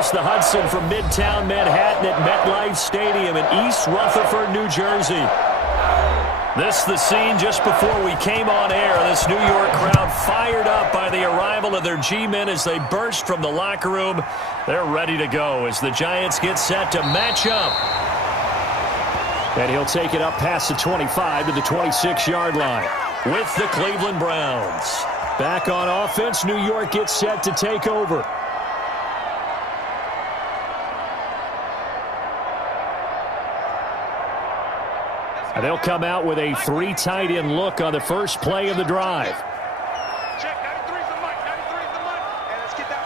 across the Hudson from Midtown Manhattan at MetLife Stadium in East Rutherford, New Jersey. This the scene just before we came on air. This New York crowd fired up by the arrival of their G-men as they burst from the locker room. They're ready to go as the Giants get set to match up. And he'll take it up past the 25 to the 26-yard line with the Cleveland Browns. Back on offense, New York gets set to take over. And they'll come out with a 3 tight end look on the first play of the drive. Check, 93's the mic, 93's the mic. And let's get that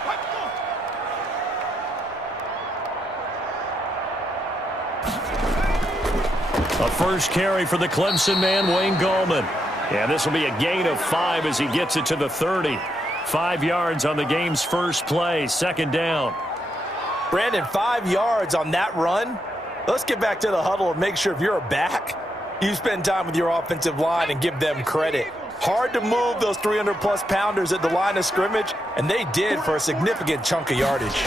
A first carry for the Clemson man, Wayne Gallman. And this will be a gain of 5 as he gets it to the 30. 5 yards on the game's first play, second down. Brandon, 5 yards on that run. Let's get back to the huddle and make sure if you're a back, you spend time with your offensive line and give them credit. Hard to move those 300-plus pounders at the line of scrimmage, and they did for a significant chunk of yardage.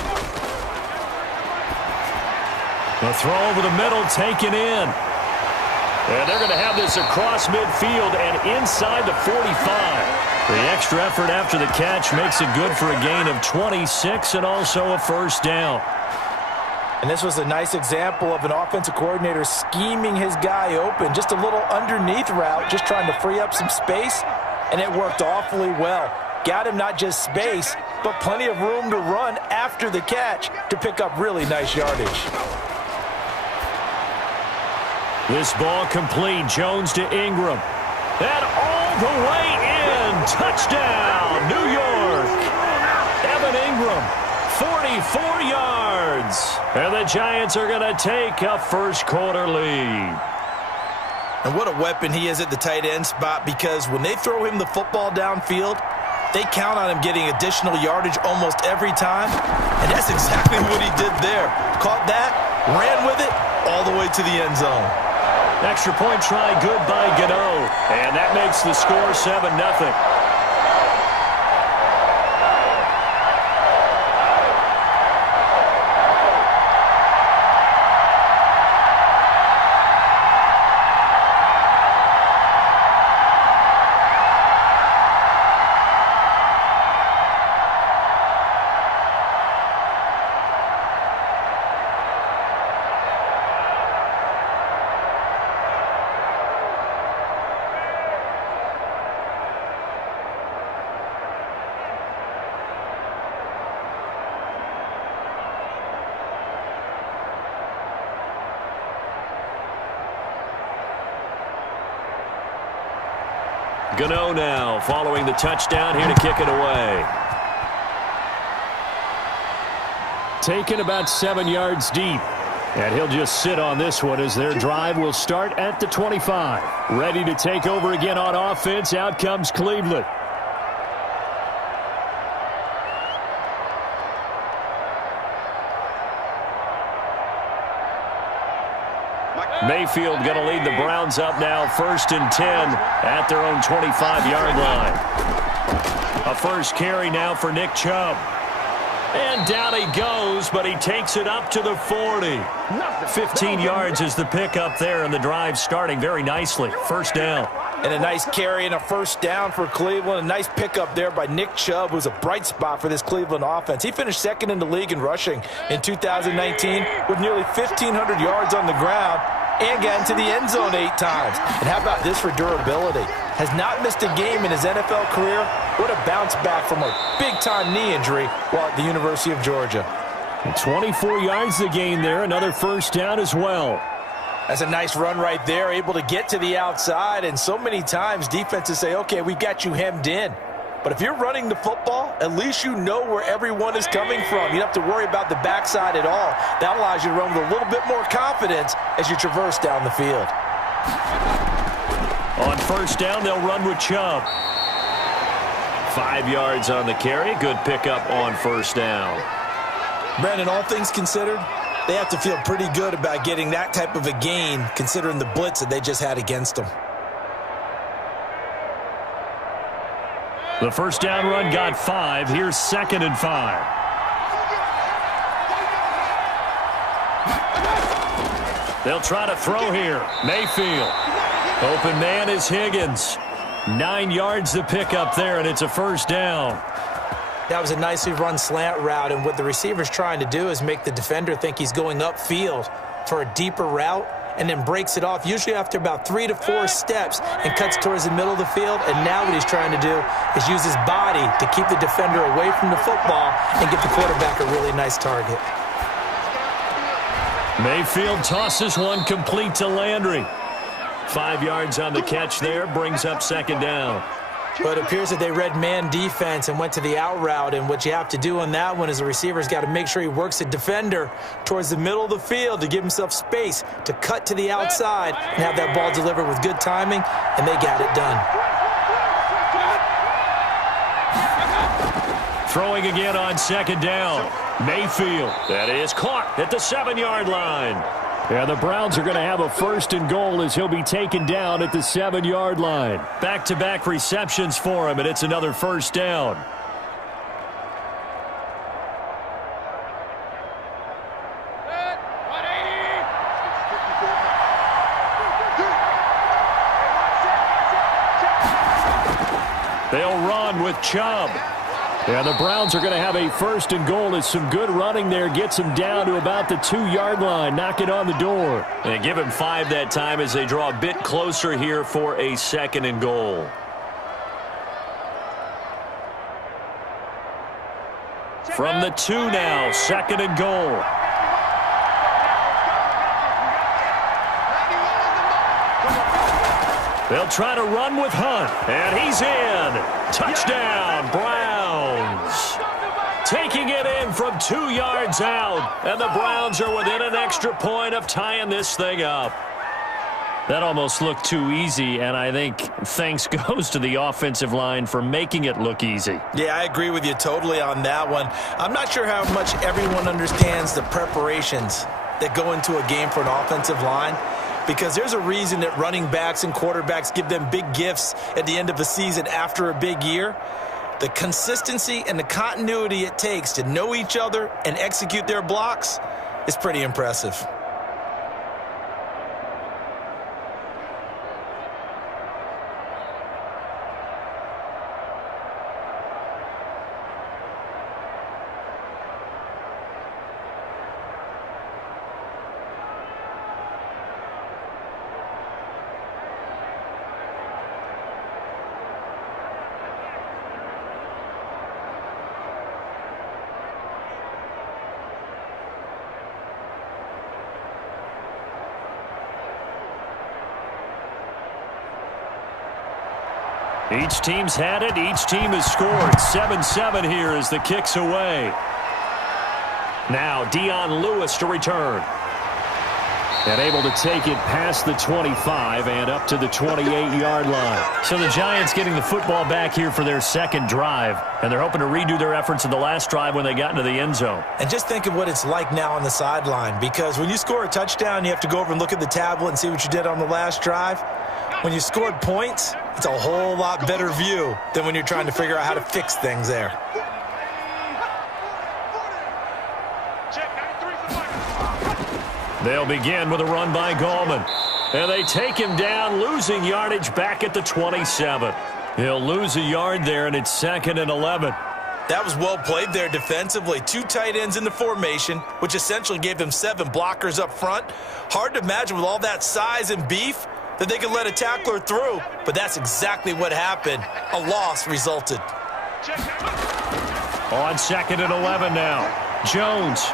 The throw over the middle taken in. And they're going to have this across midfield and inside the 45. The extra effort after the catch makes it good for a gain of 26 and also a first down. And this was a nice example of an offensive coordinator scheming his guy open. Just a little underneath route, just trying to free up some space, and it worked awfully well. Got him not just space, but plenty of room to run after the catch to pick up really nice yardage. This ball complete. Jones to Ingram. And all the way in. Touchdown, New York. Evan Ingram, 44 yards. And the Giants are going to take a first-quarter lead. And what a weapon he is at the tight end spot, because when they throw him the football downfield, they count on him getting additional yardage almost every time. And that's exactly what he did there. Caught that, ran with it, all the way to the end zone. Extra point try good by Gano. And that makes the score 7-0. Gano now following the touchdown here to kick it away. Taken about 7 yards deep. And he'll just sit on this one as their drive will start at the 25. Ready to take over again on offense. Out comes Cleveland. Mayfield going to lead the Browns up now, 1st and 10 at their own 25-yard line. A first carry now for Nick Chubb. And down he goes, but he takes it up to the 40. 15 yards is the pickup there, and the drive starting very nicely. First down. And a nice carry and a first down for Cleveland. A nice pickup there by Nick Chubb, who's a bright spot for this Cleveland offense. He finished second in the league in rushing in 2019 with nearly 1,500 yards on the ground and got into the end zone 8 times. And how about this for durability? Has not missed a game in his NFL career. What a bounce back from a big-time knee injury while at the University of Georgia. 24 yards the gain there. Another first down as well. That's a nice run right there, able to get to the outside. And so many times defenses say, okay, we got you hemmed in. But if you're running the football, at least you know where everyone is coming from. You don't have to worry about the backside at all. That allows you to run with a little bit more confidence as you traverse down the field. On first down, they'll run with Chubb. 5 yards on the carry. Good pickup on first down. Brandon, all things considered, they have to feel pretty good about getting that type of a gain considering the blitz that they just had against them. The first down run got 5. Here's 2nd and 5. They'll try to throw here. Mayfield. Open man is Higgins. 9 yards to pick up there, and it's a first down. That was a nicely run slant route, and what the receiver's trying to do is make the defender think he's going upfield for a deeper route, and then breaks it off, usually after about 3 to 4 steps, and cuts towards the middle of the field. And now what he's trying to do is use his body to keep the defender away from the football and get the quarterback a really nice target. Mayfield tosses one complete to Landry. 5 yards on the catch there, brings up second down. But it appears that they read man defense and went to the out route, and what you have to do on that one is the receiver's got to make sure he works the defender towards the middle of the field to give himself space to cut to the outside and have that ball delivered with good timing, and they got it done. Throwing again on second down. Mayfield. That is caught at the 7-yard line. Yeah, the Browns are going to have a first and goal as he'll be taken down at the 7-yard line. Back-to-back receptions for him, and it's another first down. They'll run with Chubb. Yeah, the Browns are going to have a first and goal as some good running there gets him down to about the 2-yard line. Knock it on the door. And give him 5 that time as they draw a bit closer here for a second and goal. From the 2 now, second and goal. They'll try to run with Hunt, and he's in. Touchdown, Browns. Taking it in from 2 yards out, and the Browns are within an extra point of tying this thing up. That almost looked too easy, and I think thanks goes to the offensive line for making it look easy. Yeah, I agree with you totally on that one. I'm not sure how much everyone understands the preparations that go into a game for an offensive line, because there's a reason that running backs and quarterbacks give them big gifts at the end of the season after a big year. The consistency and the continuity it takes to know each other and execute their blocks is pretty impressive. Each team's had it. Each team has scored. 7-7 here as the kick's away. Now Dion Lewis to return. And able to take it past the 25 and up to the 28-yard line. So the Giants getting the football back here for their second drive. And they're hoping to redo their efforts in the last drive when they got into the end zone. And just think of what it's like now on the sideline. Because when you score a touchdown, you have to go over and look at the tablet and see what you did on the last drive. When you scored points, it's a whole lot better view than when you're trying to figure out how to fix things there. They'll begin with a run by Gallman. And they take him down, losing yardage back at the 27. He'll lose a yard there, and it's 2nd and 11. That was well played there defensively. 2 tight ends in the formation, which essentially gave them 7 blockers up front. Hard to imagine with all that size and beef that they could let a tackler through, but that's exactly what happened. A loss resulted. On 2nd and 11 now. Jones.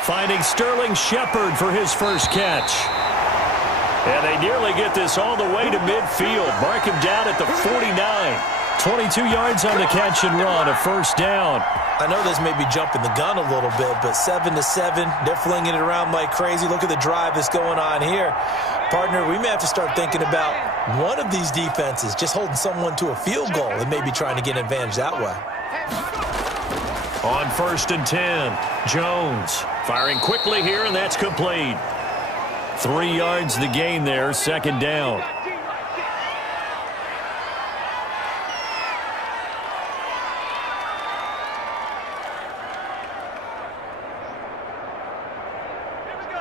Finding Sterling Shepard for his first catch. And they nearly get this all the way to midfield. Mark him down at the 49. 22 yards on the catch and run, a first down. I know this may be jumping the gun a little bit, but 7-7, they're flinging it around like crazy. Look at the drive that's going on here. Partner, we may have to start thinking about one of these defenses just holding someone to a field goal and maybe trying to get an advantage that way. On 1st and 10, Jones firing quickly here, and that's complete. 3 yards the gain there, 2nd down.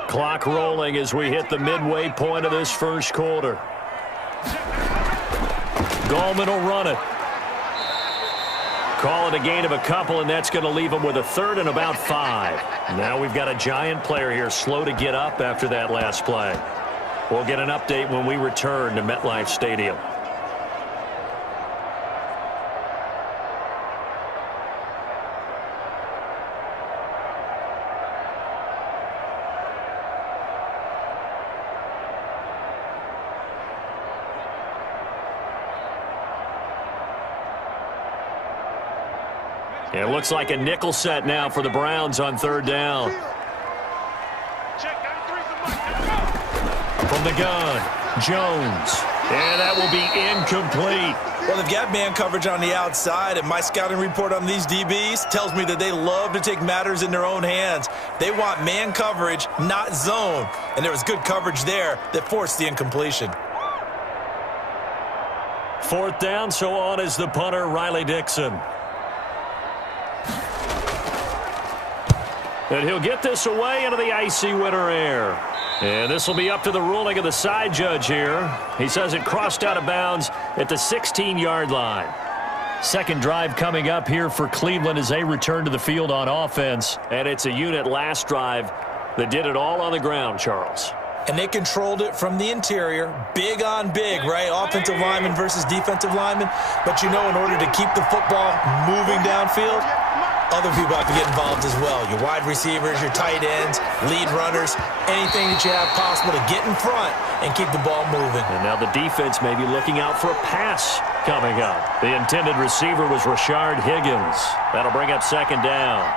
Clock rolling as we hit the midway point of this first quarter. Gallman will run it. Call it a gain of a couple, and that's going to leave them with a third and about 5. Now we've got a Giant player here slow to get up after that last play. We'll get an update when we return to MetLife Stadium. It looks like a nickel set now for the Browns on third down. From the gun, Jones. And that will be incomplete. Well, they've got man coverage on the outside, and my scouting report on these DBs tells me that they love to take matters in their own hands. They want man coverage, not zone. And there was good coverage there that forced the incompletion. Fourth down, so on is the punter, Riley Dixon. And he'll get this away into the icy winter air. And this will be up to the ruling of the side judge here. He says it crossed out of bounds at the 16-yard line. Second drive coming up here for Cleveland as they return to the field on offense. And it's a unit last drive that did it all on the ground, Charles. And they controlled it from the interior, big on big, right? Offensive lineman versus defensive lineman. But you know, in order to keep the football moving downfield, other people have to get involved as well. Your wide receivers, your tight ends, lead runners, anything that you have possible to get in front and keep the ball moving. And now the defense may be looking out for a pass coming up. The intended receiver was Rashard Higgins. That'll bring up second down.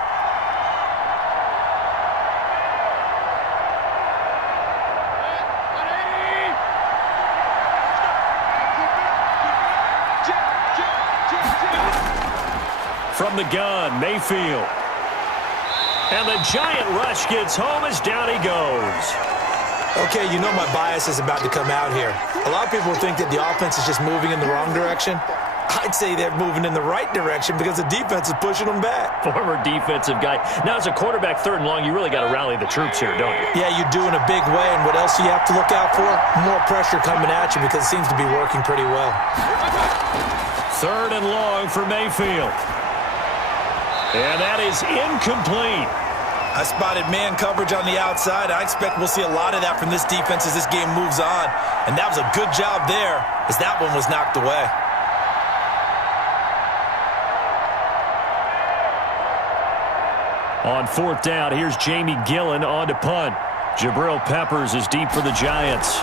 From the gun, Mayfield. And the Giant rush gets home as down he goes. Okay, you know my bias is about to come out here. A lot of people think that the offense is just moving in the wrong direction. I'd say they're moving in the right direction because the defense is pushing them back. Former defensive guy. Now, as a quarterback, third and long, you really got to rally the troops here, don't you? Yeah, you do in a big way. And what else do you have to look out for? More pressure coming at you because it seems to be working pretty well. Third and long for Mayfield. And that is incomplete. I spotted man coverage on the outside. I expect we'll see a lot of that from this defense as this game moves on. And that was a good job there as that one was knocked away. On fourth down, here's Jamie Gillen on to punt. Jabril Peppers is deep for the Giants.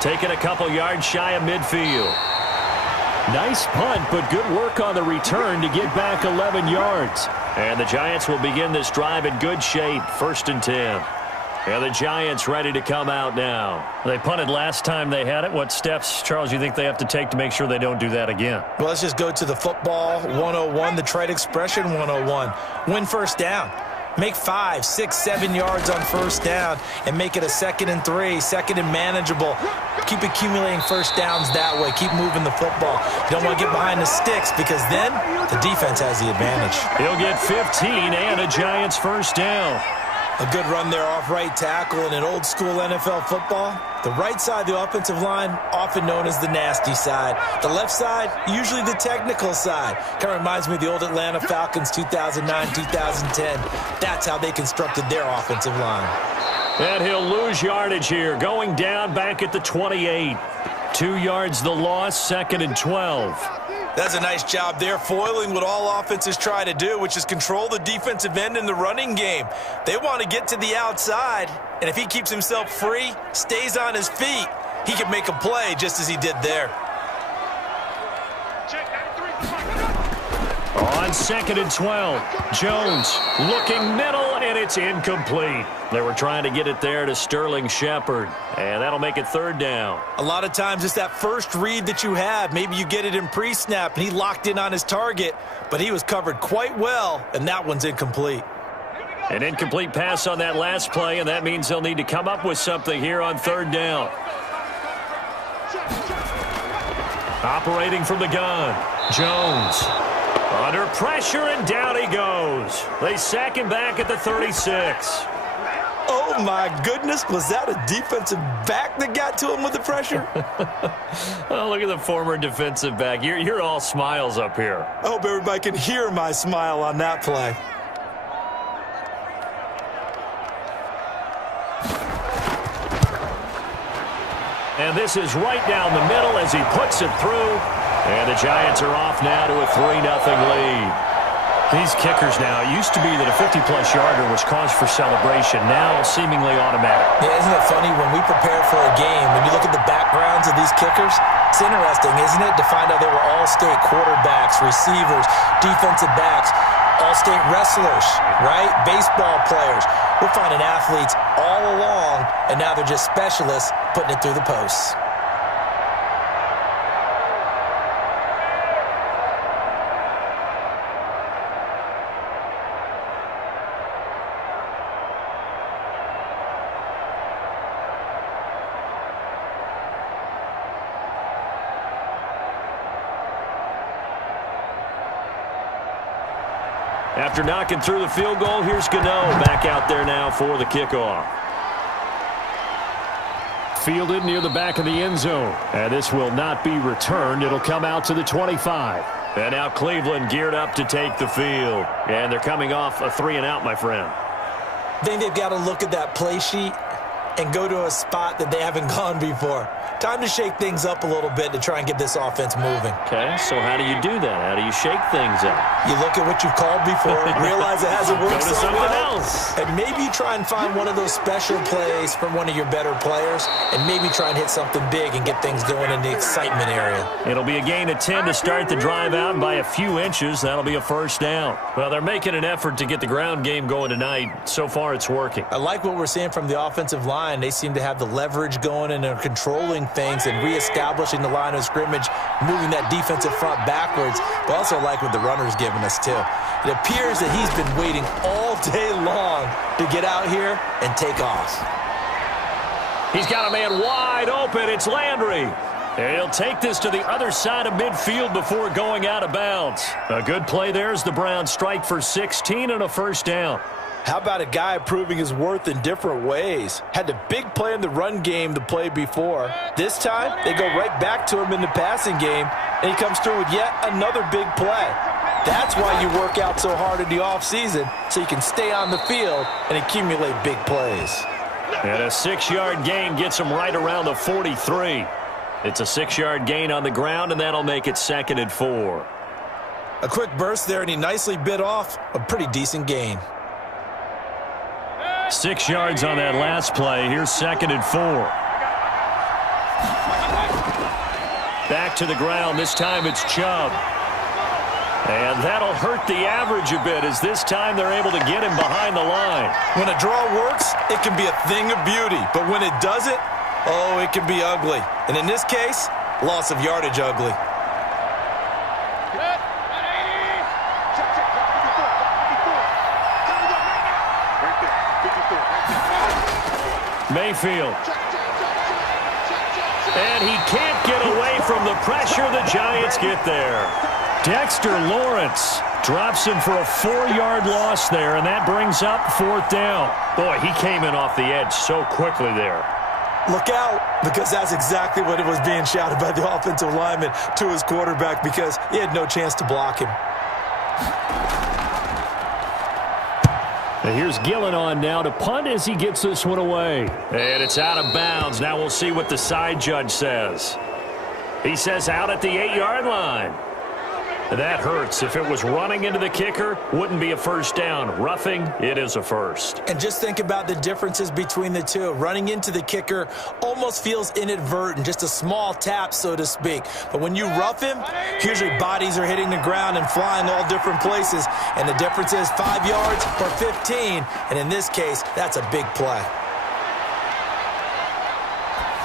Taking a couple yards shy of midfield. Nice punt, but good work on the return to get back 11 yards. And the Giants will begin this drive in good shape, 1st and 10. And the Giants ready to come out now. They punted last time they had it. What steps, Charles, you think they have to take to make sure they don't do that again? Well, let's just go to the football 101, the trade expression 101. Win first down. Make 5, 6, 7 yards on first down and make it a 2nd and 3, 2nd and manageable. Keep accumulating first downs that way. Keep moving the football. You don't want to get behind the sticks because then the defense has the advantage. He'll get 15 and a Giants first down. A good run there off right tackle in an old school NFL football. The right side of the offensive line, often known as the nasty side. The left side, usually the technical side. Kind of reminds me of the old Atlanta Falcons 2009, 2010. That's how they constructed their offensive line. And he'll lose yardage here, going down back at the 28. 2 yards the loss, 2nd and 12. That's a nice job there, foiling what all offenses try to do, which is control the defensive end in the running game. They want to get to the outside, and if he keeps himself free, stays on his feet, he can make a play just as he did there. On 2nd and 12, Jones looking middle, and it's incomplete. They were trying to get it there to Sterling Shepard, and that'll make it 3rd down. A lot of times it's that first read that you have. Maybe you get it in pre-snap, and he locked in on his target, but he was covered quite well, and that one's incomplete. An incomplete pass on that last play, and that means they'll need to come up with something here on 3rd down. Operating from the gun, Jones. Under pressure, and down he goes. They sack him back at the 36. Oh, my goodness. Was that a defensive back that got to him with the pressure? Oh, look at the former defensive back. You're all smiles up here. I hope everybody can hear my smile on that play. And this is right down the middle as he puts it through. And the Giants are off now to a 3-0 lead. These kickers now, it used to be that a 50-plus yarder was cause for celebration, now seemingly automatic. Yeah, isn't it funny when we prepare for a game, when you look at the backgrounds of these kickers, it's interesting, isn't it, to find out they were all-state quarterbacks, receivers, defensive backs, all-state wrestlers, right? Baseball players. We're finding athletes all along, and now they're just specialists putting it through the posts. After knocking through the field goal, here's Gano back out there now for the kickoff. Fielded near the back of the end zone. And this will not be returned. It'll come out to the 25. And now Cleveland geared up to take the field. And they're coming off a 3-and-out, my friend. I think they've got to look at that play sheet and go to a spot that they haven't gone before. Time to shake things up a little bit to try and get this offense moving. Okay, so how do you do that? How do you shake things up? You look at what you've called before, realize it hasn't worked Go to so something well, else. and maybe try and find one of those special plays from one of your better players, and maybe try and hit something big and get things going in the excitement area. It'll be a gain of 10 to start the drive out, and by a few inches, that'll be a first down. Well, they're making an effort to get the ground game going tonight. So far, it's working. I like what we're seeing from the offensive line. They seem to have the leverage going, and they're controlling things and reestablishing the line of scrimmage, moving that defensive front backwards, but also like what the runner's giving us too. It appears that he's been waiting all day long to get out here and take off. He's got a man wide open. It's Landry. And he'll take this to the other side of midfield before going out of bounds. A good play there as the Browns strike for 16 and a first down. How about a guy proving his worth in different ways? Had the big play in the run game the play before. This time, they go right back to him in the passing game, and he comes through with yet another big play. That's why you work out so hard in the offseason, so you can stay on the field and accumulate big plays. And a 6-yard gain gets him right around the 43. It's a 6-yard gain on the ground, and that'll make it 2nd and 4. A quick burst there, and he nicely bit off a pretty decent gain. 6 yards on that last play. Here's 2nd and 4. Back to the ground. This time it's Chubb. And that'll hurt the average a bit as this time they're able to get him behind the line. When a draw works, it can be a thing of beauty. But when it doesn't, oh, it can be ugly. And in this case, loss of yardage ugly. Mayfield. And he can't get away from the pressure. The Giants get there. Dexter Lawrence drops him for a 4-yard loss there, and that brings up 4th down. Boy, he came in off the edge so quickly there. Look out, because that's exactly what it was being shouted by the offensive lineman to his quarterback, because he had no chance to block him. And here's Gillen on now to punt as he gets this one away. And it's out of bounds. Now we'll see what the side judge says. He says out at the 8-yard line. That hurts. If it was running into the kicker, wouldn't be a first down. Roughing, it is a first. And just think about the differences between the two. Running into the kicker almost feels inadvertent, just a small tap, so to speak. But when you rough him, usually bodies are hitting the ground and flying all different places. And the difference is 5 yards or 15. And in this case, that's a big play.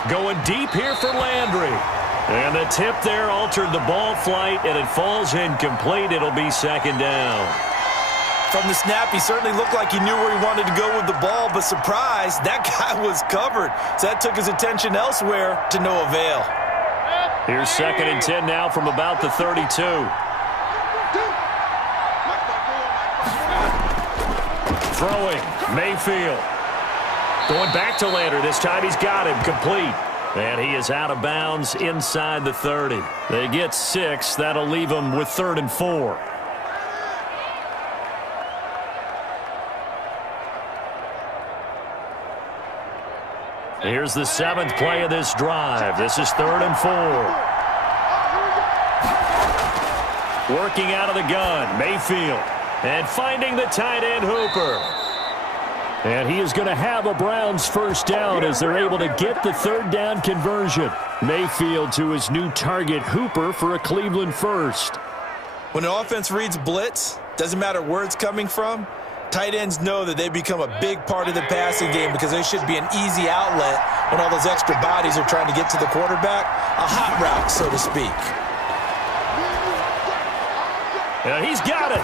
Going deep here for Landry. And the tip there altered the ball flight, and it falls incomplete. It'll be 2nd down. From the snap, he certainly looked like he knew where he wanted to go with the ball, but surprise, that guy was covered. So that took his attention elsewhere to no avail. Here's 2nd and 10 now from about the 32. throwing. Mayfield. Going back to Lander. This time he's got him complete. And he is out of bounds inside the 30. They get 6. That'll leave them with 3rd and 4. Here's the 7th play of this drive. This is 3rd and 4. Working out of the gun, Mayfield. And finding the tight end, Hooper. And he is going to have a Browns first down as they're able to get the 3rd down conversion. Mayfield to his new target, Hooper, for a Cleveland first. When the offense reads blitz, doesn't matter where it's coming from, tight ends know that they become a big part of the passing game because they should be an easy outlet when all those extra bodies are trying to get to the quarterback. A hot route, so to speak. And he's got it.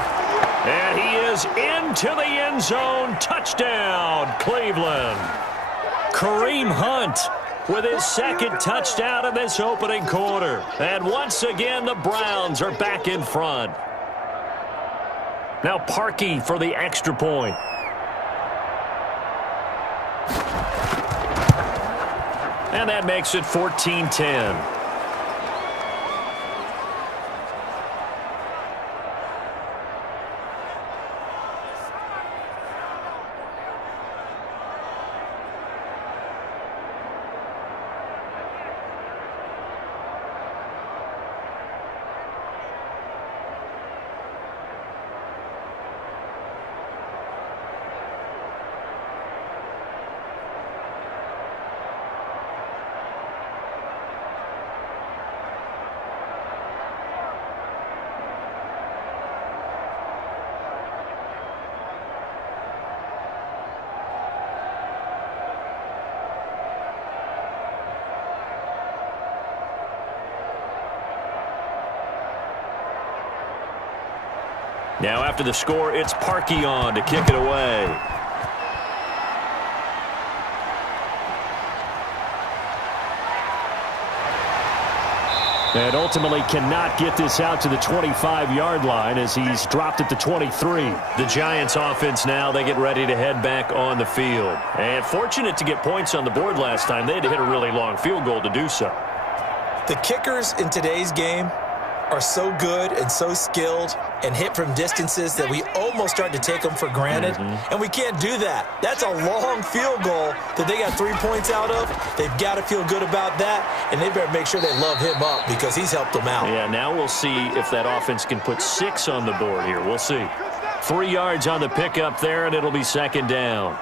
And he is into the end zone. Touchdown, Cleveland. Kareem Hunt with his 2nd touchdown in this opening quarter. And once again, the Browns are back in front. Now Parkey for the extra point. And that makes it 14-10. Now after the score, it's Parkey on to kick it away. And ultimately cannot get this out to the 25-yard line as he's dropped at the 23. The Giants offense now, they get ready to head back on the field. And fortunate to get points on the board last time. They had to hit a really long field goal to do so. The kickers in today's game are so good and so skilled and hit from distances that we almost start to take them for granted. And we can't do that. That's a long field goal that they got 3 points out of. They've got to feel good about that, and they better make sure they love him up because he's helped them out. Yeah, now we'll see if that offense can put 6 on the board here. We'll see. 3 yards on the pickup there, and it'll be 2nd down.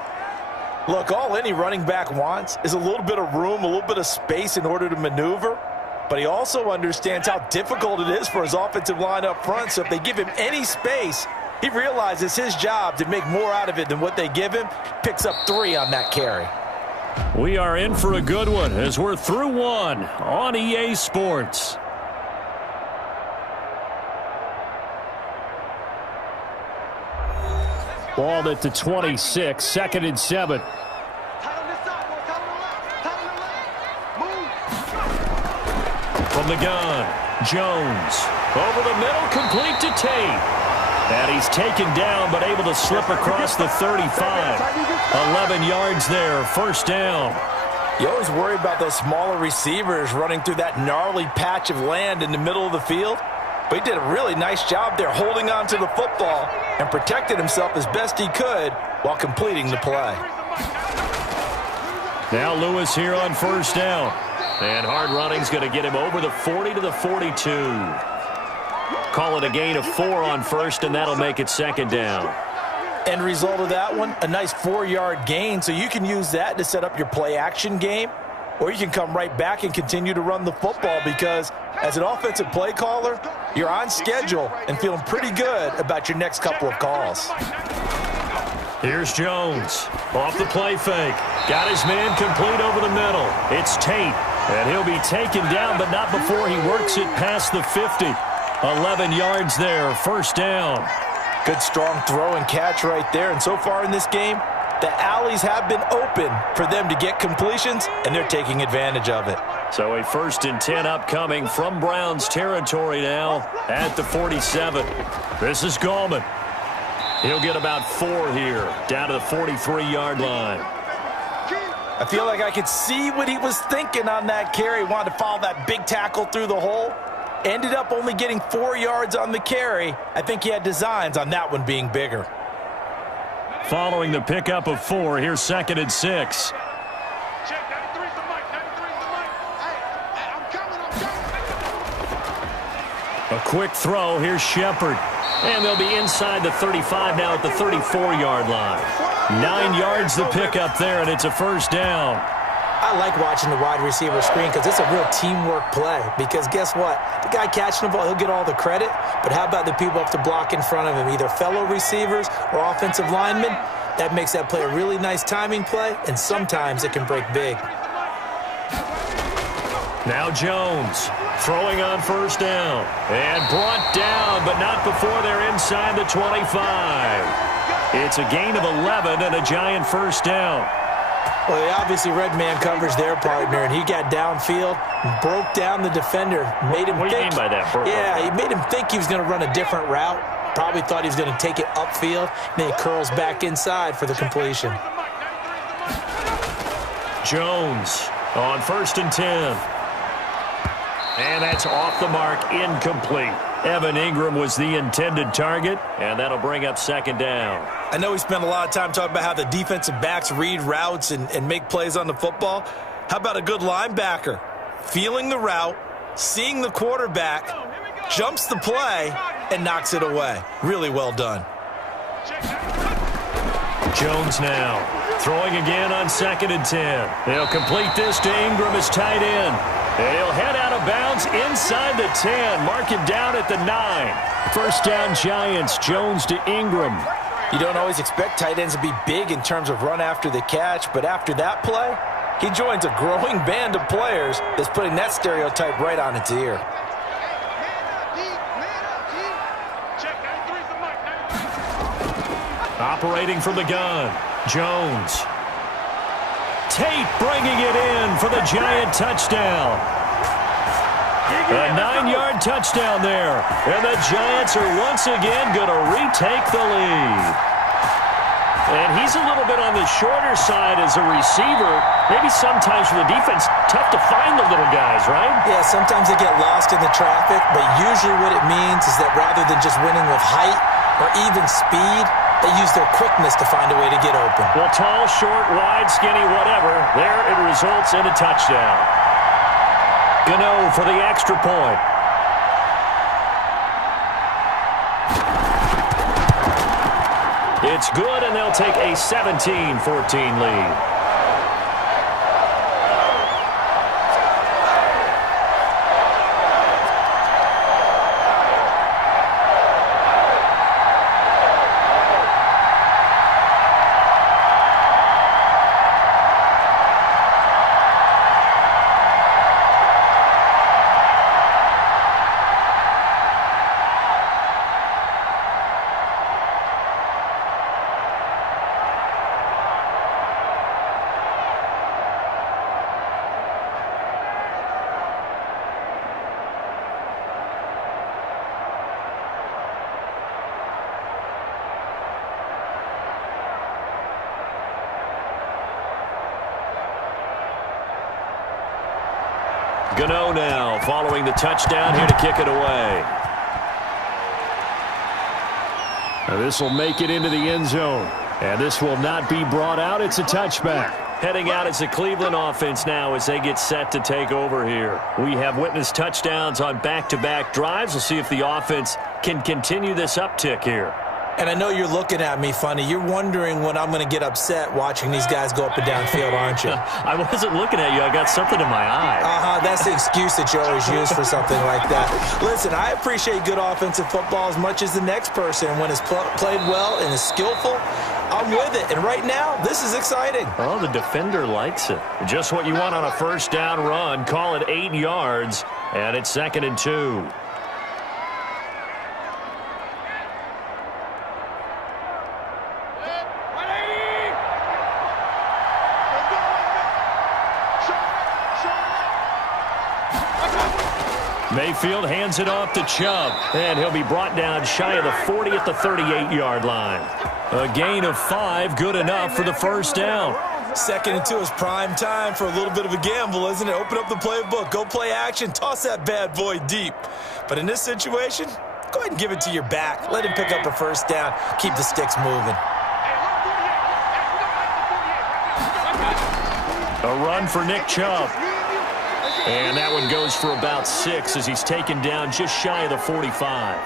Look, all any running back wants is a little bit of room, a little bit of space in order to maneuver. But he also understands how difficult it is for his offensive line up front. So if they give him any space, he realizes his job to make more out of it than what they give him. Picks up 3 on that carry. We are in for a good one as we're through 1 on EA Sports. Ball at the 26, 2nd and 7. From the gun, Jones. Over the middle, complete to Tate. And he's taken down, but able to slip across the 35. 11 yards there, 1st down. You always worry about those smaller receivers running through that gnarly patch of land in the middle of the field. But he did a really nice job there holding on to the football and protected himself as best he could while completing the play. Now Lewis here on 1st down. And hard running's going to get him over the 40 to the 42. Call it a gain of 4 on 1st, and that'll make it 2nd down. End result of that one, a nice 4-yard gain, so you can use that to set up your play-action game, or you can come right back and continue to run the football because as an offensive play caller, you're on schedule and feeling pretty good about your next couple of calls. Here's Jones. Off the play fake. Got his man complete over the middle. It's Tate. And he'll be taken down, but not before he works it past the 50. 11 yards there, 1st down. Good strong throw and catch right there. And so far in this game, the alleys have been open for them to get completions, and they're taking advantage of it. So a 1st and 10 upcoming from Browns territory now at the 47. This is Gallman. He'll get about 4 here, down to the 43-yard line. I feel like I could see what he was thinking on that carry. Wanted to follow that big tackle through the hole. Ended up only getting 4 yards on the carry. I think he had designs on that one being bigger. Following the pickup of 4, here's 2nd and 6. Check, 93's the mic, 93's the mic. Hey, I'm coming. A quick throw. Here's Shepard. And they'll be inside the 35 now at the 34-yard line. 9 yards the pickup there, and it's a first down. I like watching the wide receiver screen because it's a real teamwork play. Because guess what? The guy catching the ball, he'll get all the credit. But how about the people up to block in front of him, either fellow receivers or offensive linemen? That makes that play a really nice timing play, and sometimes it can break big. Now Jones throwing on first down. And brought down, but not before they're inside the 25. It's a gain of 11 and a Giant first down. Well, they obviously read man coverage their partner, and he got downfield, broke down the defender, made him What do you mean by that? Yeah, he made him think he was going to run a different route. Probably thought he was going to take it upfield, and then he curls back inside for the completion. Jones on 1st and 10. And that's off the mark, incomplete. Evan Ingram was the intended target, and that'll bring up 2nd down. I know we spent a lot of time talking about how the defensive backs read routes and make plays on the football. How about a good linebacker? Feeling the route, seeing the quarterback, jumps the play, and knocks it away. Really well done. Jones now throwing again on 2nd and 10. They'll complete this to Ingram as tight end. And he'll head out of bounds inside the 10. Mark him down at the 9. First down Giants, Jones to Ingram. You don't always expect tight ends to be big in terms of run after the catch, but after that play, he joins a growing band of players that's putting that stereotype right on its ear. Check, 93's the mic, 93. Operating from the gun, Jones. Tate bringing it in for the Giant touchdown. A 9-yard touchdown there. And the Giants are once again going to retake the lead. And he's a little bit on the shorter side as a receiver. Maybe sometimes for the defense, tough to find the little guys, right? Yeah, sometimes they get lost in the traffic, but usually what it means is that rather than just winning with height or even speed, they use their quickness to find a way to get open. Well, tall, short, wide, skinny, whatever. There it results in a touchdown. Gano for the extra point. It's good, and they'll take a 17-14 lead. Gano now following the touchdown here to kick it away. Now this will make it into the end zone. And this will not be brought out. It's a touchback. Heading out as the Cleveland offense now as they get set to take over here. We have witnessed touchdowns on back-to-back drives. We'll see if the offense can continue this uptick here. And I know you're looking at me funny. You're wondering when I'm going to get upset watching these guys go up and down field, aren't you? I wasn't looking at you. I got something in my eye. That's the excuse that you always use for something like that. Listen, I appreciate good offensive football as much as the next person. When it's played well and is skillful, I'm with it. And right now, this is exciting. Oh, the defender likes it. Just what you want on a first down run. Call it 8 yards, and it's 2nd and 2. Mayfield hands it off to Chubb, and he'll be brought down shy of the 40 at the 38-yard line. A gain of 5, good enough for the first down. 2nd and 2 is prime time for a little bit of a gamble, isn't it? Open up the playbook, go play action, toss that bad boy deep. But in this situation, go ahead and give it to your back. Let him pick up a first down, keep the sticks moving. A run for Nick Chubb. And that one goes for about 6 as he's taken down just shy of the 45.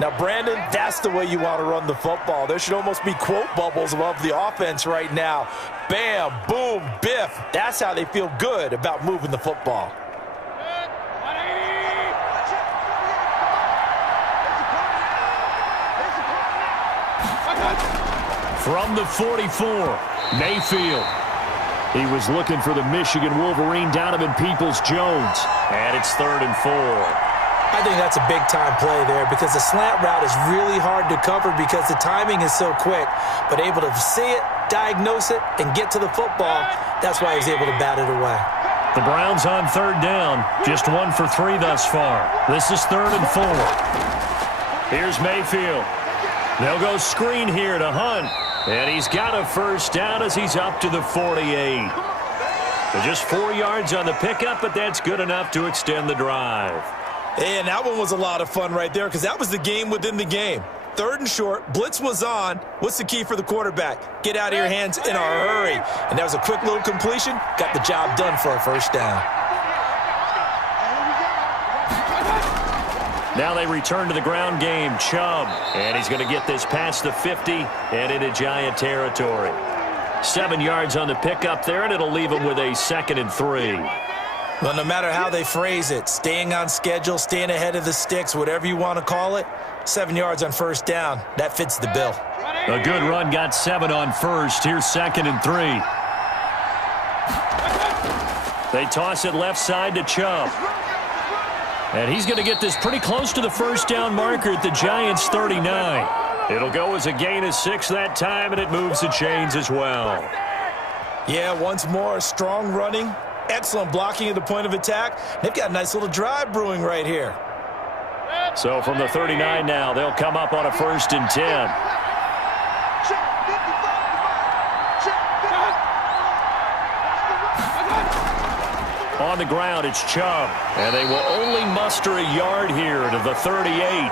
Now, Brandon, that's the way you want to run the football. There should almost be quote bubbles above the offense right now. Bam, boom, biff. That's how they feel good about moving the football. From the 44, Mayfield. He was looking for the Michigan Wolverine, Donovan Peoples-Jones. And it's 3rd and 4. I think that's a big-time play there because the slant route is really hard to cover because the timing is so quick. But able to see it, diagnose it, and get to the football, that's why he was able to bat it away. The Browns on 3rd down. Just 1 for 3 thus far. This is 3rd and 4. Here's Mayfield. They'll go screen here to Hunt. And he's got a first down as he's up to the 48. Just 4 yards on the pickup, but that's good enough to extend the drive. And that one was a lot of fun right there because that was the game within the game. 3rd and short, blitz was on. What's the key for the quarterback? Get out of your hands in a hurry. And that was a quick little completion. Got the job done for a first down. Now they return to the ground game. Chubb, and he's going to get this past the 50 and into Giant territory. 7 yards on the pickup there, and it'll leave him with a 2nd and 3. Well, no matter how they phrase it, staying on schedule, staying ahead of the sticks, whatever you want to call it, 7 yards on first down, that fits the bill. A good run, got 7 on first. Here's 2nd and 3. They toss it left side to Chubb. And he's going to get this pretty close to the first down marker at the Giants' 39. It'll go as a gain of 6 that time, and it moves the chains as well. Yeah, once more, strong running, excellent blocking at the point of attack. They've got a nice little drive brewing right here. So from the 39 now, they'll come up on a 1st and 10. On the ground, it's Chubb. And they will only muster a yard here to the 38.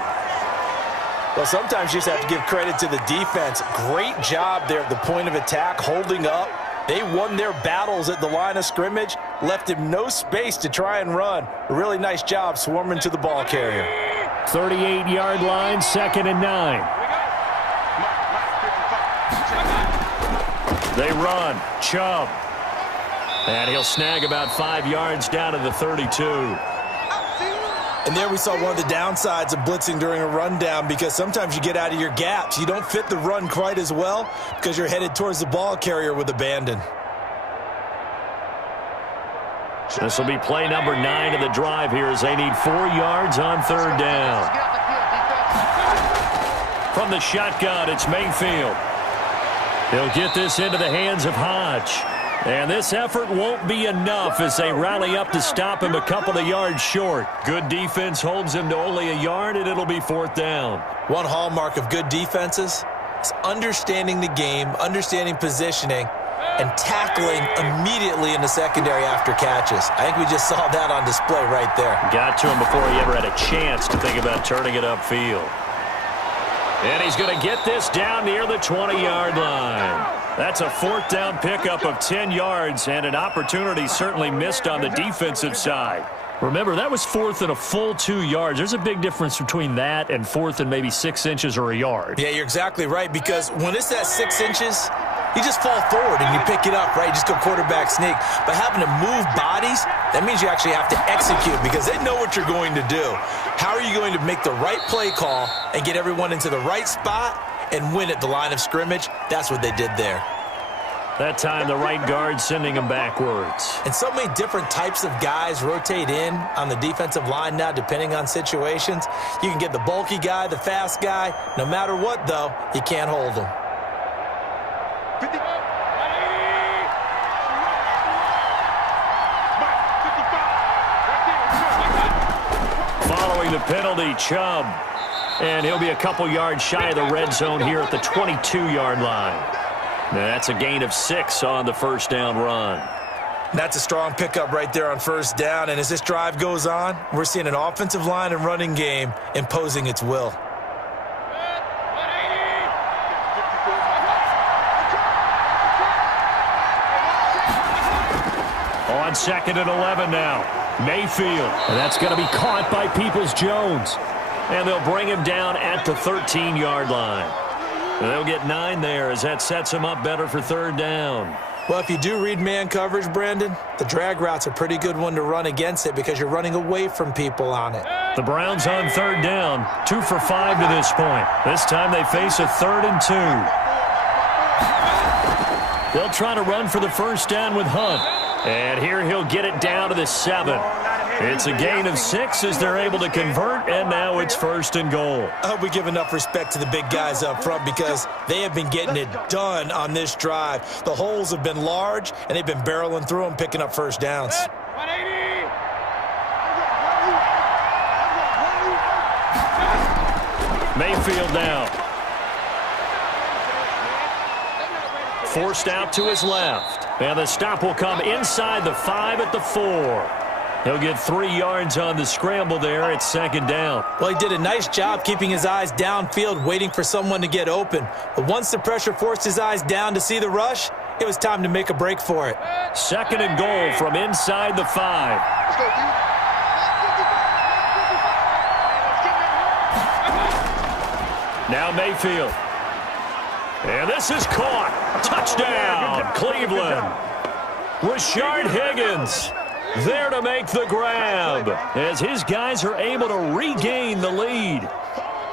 Well, sometimes you just have to give credit to the defense. Great job there at the point of attack, holding up. They won their battles at the line of scrimmage, left him no space to try and run. A really nice job swarming to the ball carrier. 38-yard line, 2nd and 9. They run. Chubb. And he'll snag about 5 yards down to the 32. And there we saw one of the downsides of blitzing during a rundown because sometimes you get out of your gaps. You don't fit the run quite as well because you're headed towards the ball carrier with abandon. This will be play number 9 of the drive here as they need 4 yards on 3rd down. From the shotgun, it's Mayfield. He'll get this into the hands of Hodge. And this effort won't be enough as they rally up to stop him a couple of yards short. Good defense holds him to only a yard, and it'll be 4th down. One hallmark of good defenses is understanding the game, understanding positioning, and tackling immediately in the secondary after catches. I think we just saw that on display right there. Got to him before he ever had a chance to think about turning it upfield. And he's going to get this down near the 20-yard line. That's a 4th down pickup of 10 yards and an opportunity certainly missed on the defensive side. Remember, that was 4th and a full 2 yards. There's a big difference between that and 4th and maybe 6 inches or a yard. Yeah, you're exactly right because when it's that 6 inches, you just fall forward and you pick it up, right? You just go quarterback sneak. But having to move bodies, that means you actually have to execute because they know what you're going to do. How are you going to make the right play call and get everyone into the right spot and win at the line of scrimmage? That's what they did there. That time, the right guard sending him backwards. And so many different types of guys rotate in on the defensive line now, depending on situations. You can get the bulky guy, the fast guy. No matter what, though, you can't hold them. the penalty, Chubb. And he'll be a couple yards shy of the red zone here at the 22-yard line. Now that's a gain of 6 on the first down run. That's a strong pickup right there on first down. And as this drive goes on, we're seeing an offensive line and running game imposing its will. On 2nd and 11 now. Mayfield. And that's going to be caught by Peoples-Jones. And they'll bring him down at the 13-yard line. They'll get 9 there as that sets him up better for third down. Well, if you do read man coverage, Brandon, the drag route's a pretty good one to run against it because you're running away from people on it. The Browns on third down, 2 for 5 to this point. This time they face a 3rd and 2. They'll try to run for the first down with Hunt. And here he'll get it down to the 7. It's a gain of 6 as they're able to convert, and now it's 1st and goal. I hope we give enough respect to the big guys up front because they have been getting it done on this drive. The holes have been large, and they've been barreling through them, picking up first downs. Mayfield now. Forced out to his left. And the stop will come inside the 5 at the 4. He'll get 3 yards on the scramble there. It's 2nd down. Well, he did a nice job keeping his eyes downfield, waiting for someone to get open. But once the pressure forced his eyes down to see the rush, it was time to make a break for it. 2nd and goal from inside the 5. Now Mayfield. And this is caught. Touchdown, Cleveland. Rashard Higgins there to make the grab as his guys are able to regain the lead.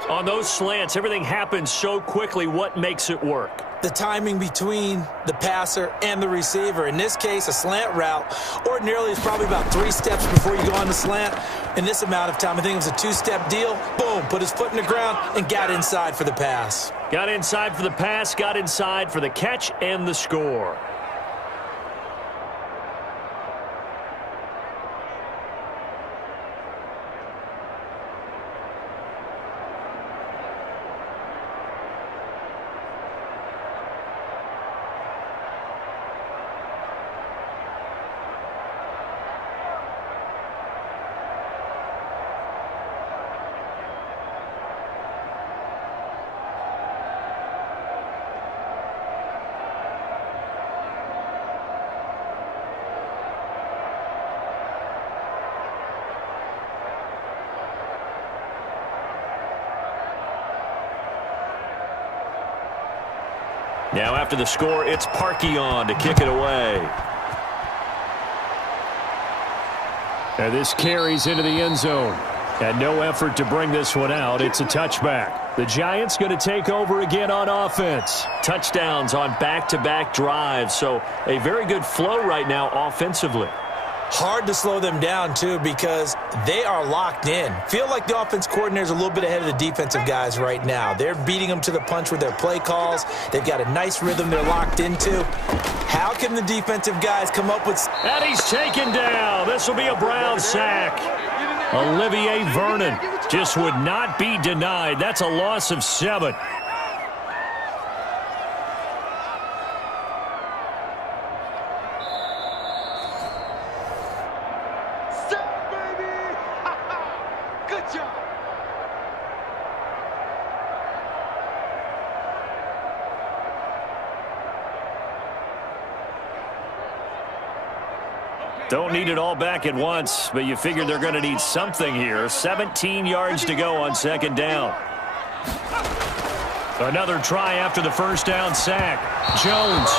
On those slants, everything happens so quickly. What makes it work? The timing between the passer and the receiver. In this case, a slant route ordinarily is probably about 3 steps before you go on the slant. In this amount of time, I think it was a 2-step deal. Boom, put his foot in the ground and got inside for the pass. Got inside for the pass, got inside for the catch and the score. Now after the score, it's Parkey on to kick it away. And this carries into the end zone. And no effort to bring this one out. It's a touchback. The Giants going to take over again on offense. Touchdowns on back-to-back drives. So a very good flow right now offensively. Hard to slow them down, too, because they are locked in. Feel like the offense coordinator is a little bit ahead of the defensive guys right now. They're beating them to the punch with their play calls. They've got a nice rhythm they're locked into. How can the defensive guys come up with... And he's taken down. This will be a Brown sack. Olivier Vernon just would not be denied. That's a loss of 7. Don't need it all back at once, but you figure they're going to need something here. 17 yards to go on 2nd down. Another try after the first down sack. Jones.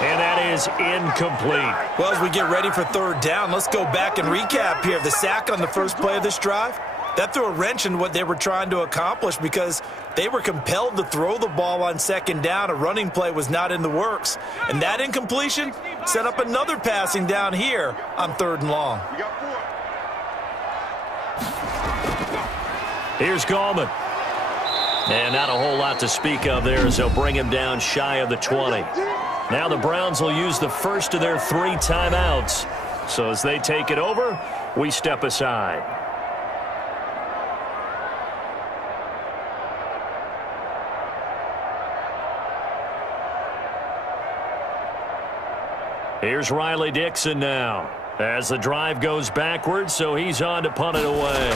And that is incomplete. Well, as we get ready for 3rd down, let's go back and recap here. The sack on the first play of this drive, that threw a wrench in what they were trying to accomplish because they were compelled to throw the ball on 2nd down. A running play was not in the works. And that incompletion set up another passing down here on 3rd and long. Here's Gallman. And not a whole lot to speak of there as they'll bring him down shy of the 20. Now the Browns will use the first of their 3 timeouts. So as they take it over, we step aside. Here's Riley Dixon now as the drive goes backwards, so he's on to punt it away.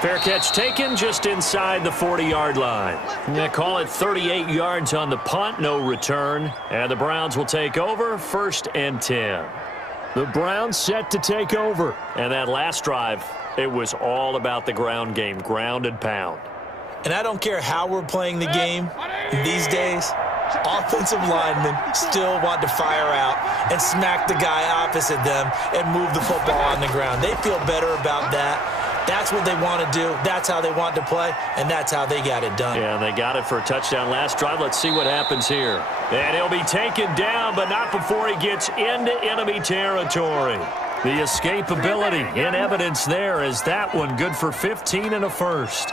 Fair catch taken just inside the 40-yard line. They call it 38 yards on the punt, no return. And the Browns will take over, 1st and 10. The Browns set to take over. And that last drive, it was all about the ground game, ground and pound. And I don't care how we're playing the game these days, offensive linemen still want to fire out and smack the guy opposite them and move the football on the ground. They feel better about that. That's what they want to do. That's how they want to play, and that's how they got it done. Yeah, they got it for a touchdown last drive. Let's see what happens here. And he'll be taken down, but not before he gets into enemy territory. The escapability in evidence there is that one good for 15 and a first.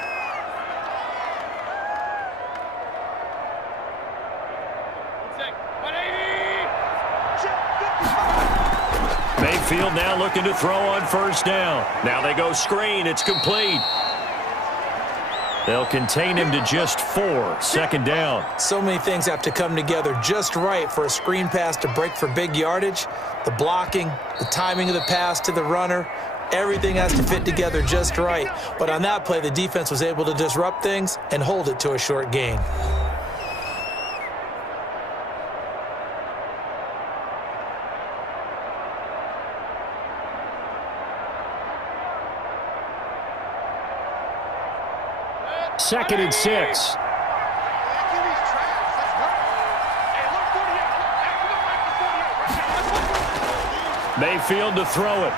Mayfield now looking to throw on 1st down. Now they go screen. It's complete. They'll contain him to just 4. 2nd down. So many things have to come together just right for a screen pass to break for big yardage. The blocking, the timing of the pass to the runner, everything has to fit together just right. But on that play, the defense was able to disrupt things and hold it to a short gain. Second and 6. Mayfield to throw it.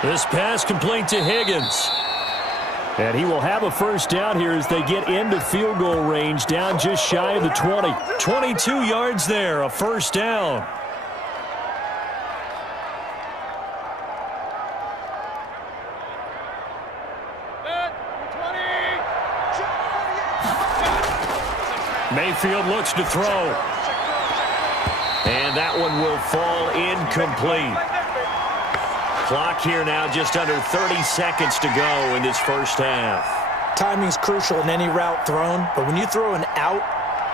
This pass complete to Higgins. And he will have a 1st down here as they get into field goal range, down just shy of the 20. 22 yards there, a 1st down. Mayfield looks to throw. And that one will fall incomplete. Clock here now just under 30 seconds to go in this 1st half. Timing's crucial in any route thrown, but when you throw an out,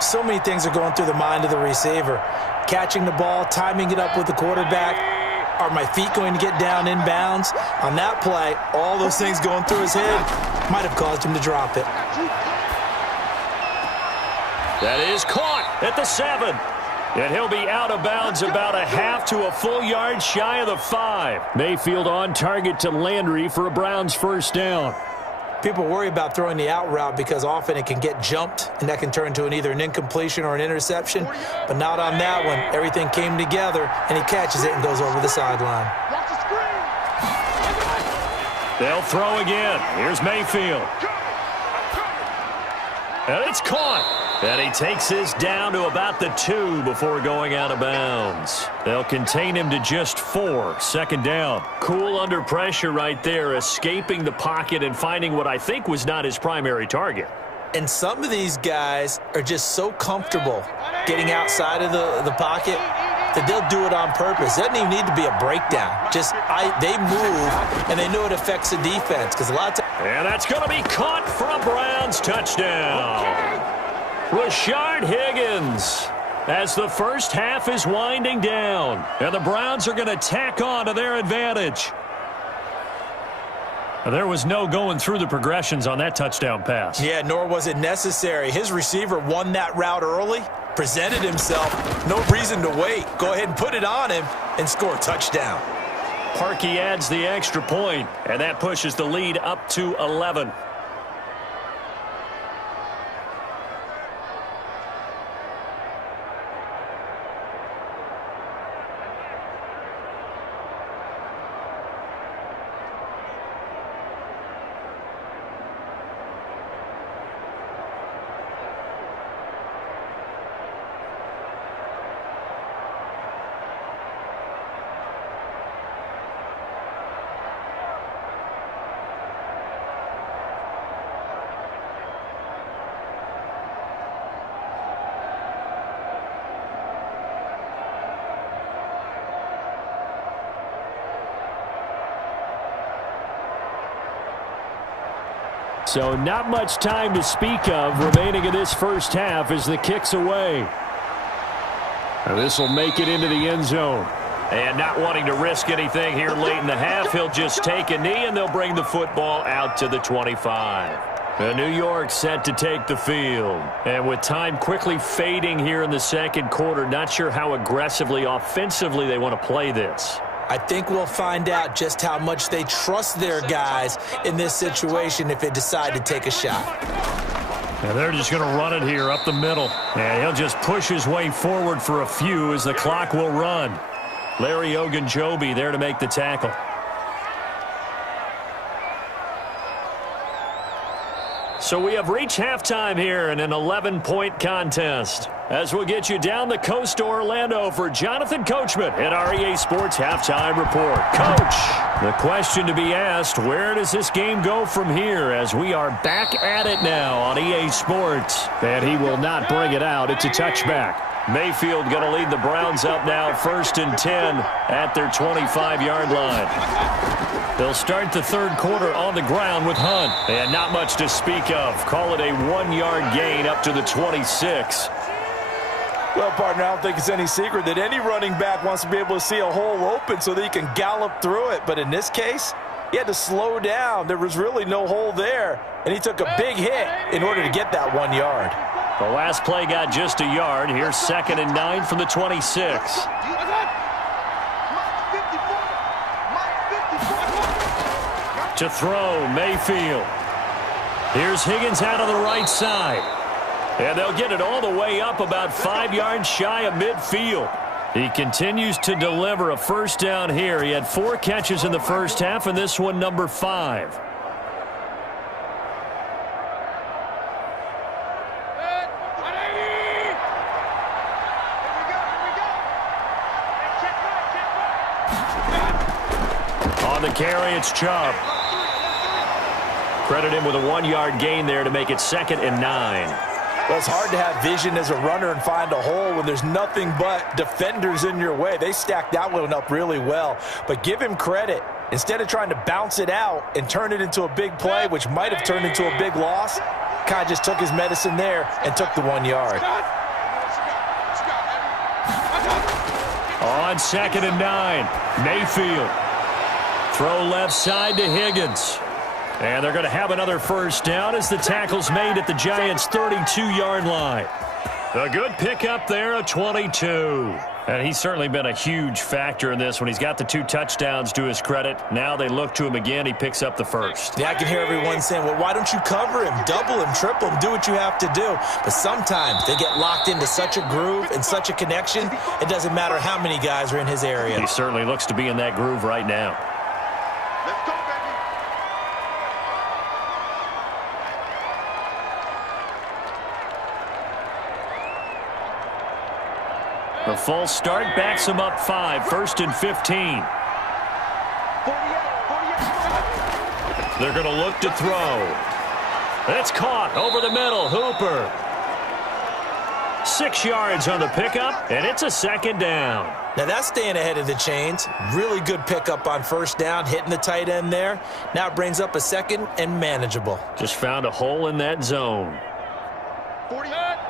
so many things are going through the mind of the receiver. Catching the ball, timing it up with the quarterback. Are my feet going to get down in bounds? On that play, all those things going through his head might have caused him to drop it. That is caught at the 7. And he'll be out of bounds about a half to a full yard shy of the 5. Mayfield on target to Landry for a Browns 1st down. People worry about throwing the out route because often it can get jumped, and that can turn into either an incompletion or an interception. But not on that one. Everything came together, and he catches it and goes over the sideline. They'll throw again. Here's Mayfield. And it's caught. And he takes this down to about the 2 before going out of bounds. They'll contain him to just 4. 2nd down. Cool under pressure right there, escaping the pocket and finding what I think was not his primary target. And some of these guys are just so comfortable getting outside of the pocket that they'll do it on purpose. It doesn't even need to be a breakdown. They move, and they know it affects the defense. Because a lot of times. And that's going to be caught for a Browns touchdown. Rashard Higgins, as the 1st half is winding down. And the Browns are going to tack on to their advantage. There was no going through the progressions on that touchdown pass. Yeah, nor was it necessary. His receiver won that route early, presented himself. No reason to wait. Go ahead and put it on him and score a touchdown. Parkey adds the extra point, and that pushes the lead up to 11. So not much time to speak of remaining in this first half as the kick's away. This will make it into the end zone. And not wanting to risk anything here late in the half, he'll just take a knee and they'll bring the football out to the 25. New York set to take the field. And with time quickly fading here in the second quarter, not sure how aggressively, offensively they want to play this. I think we'll find out just how much they trust their guys in this situation if they decide to take a shot. And they're just going to run it here up the middle. And he'll just push his way forward for a few as the clock will run. Larry Ogunjobi there to make the tackle. So we have reached halftime here in an 11-point contest. As we'll get you down the coast to Orlando for Jonathan Coachman at our EA Sports Halftime Report. Coach, the question to be asked, where does this game go from here as we are back at it now on EA Sports? And he will not bring it out. It's a touchback. Mayfield going to lead the Browns up now 1st and 10 at their 25-yard line. They'll start the third quarter on the ground with Hunt. And not much to speak of. Call it a 1-yard gain up to the 26. Well, partner, I don't think it's any secret that any running back wants to be able to see a hole open so that he can gallop through it. But in this case, he had to slow down. There was really no hole there. And he took a big hit in order to get that 1 yard. The last play got just a yard. Here's 2nd and 9 from the 26. To throw, Mayfield. Here's Higgins out on the right side. And they'll get it all the way up about 5 yards shy of midfield. He continues to deliver a first down here. He had 4 catches in the first half, and this one number 5. On the carry, it's Chubb. Credit him with a 1-yard gain there to make it 2nd and 9. Well, it's hard to have vision as a runner and find a hole when there's nothing but defenders in your way. They stacked that one up really well. But give him credit. Instead of trying to bounce it out and turn it into a big play, which might have turned into a big loss, kind of just took his medicine there and took the 1 yard. On 2nd and 9, Mayfield. Throw left side to Higgins. And they're going to have another first down as the tackle's made at the Giants' 32-yard line. A good pickup there, a 22. And he's certainly been a huge factor in this when he's got the 2 touchdowns to his credit. Now they look to him again. He picks up the first. Yeah, I can hear everyone saying, well, why don't you cover him, double him, triple him, do what you have to do. But sometimes they get locked into such a groove and such a connection, it doesn't matter how many guys are in his area. He certainly looks to be in that groove right now. Let's go, baby. The false start backs him up 5, 1st and 15. 48. They're going to look to throw. It's caught over the middle. Hooper. 6 yards on the pickup, and it's a 2nd down. Now that's staying ahead of the chains. Really good pickup on first down, hitting the tight end there. Now it brings up a 2nd and manageable. Just found a hole in that zone. 48. 180.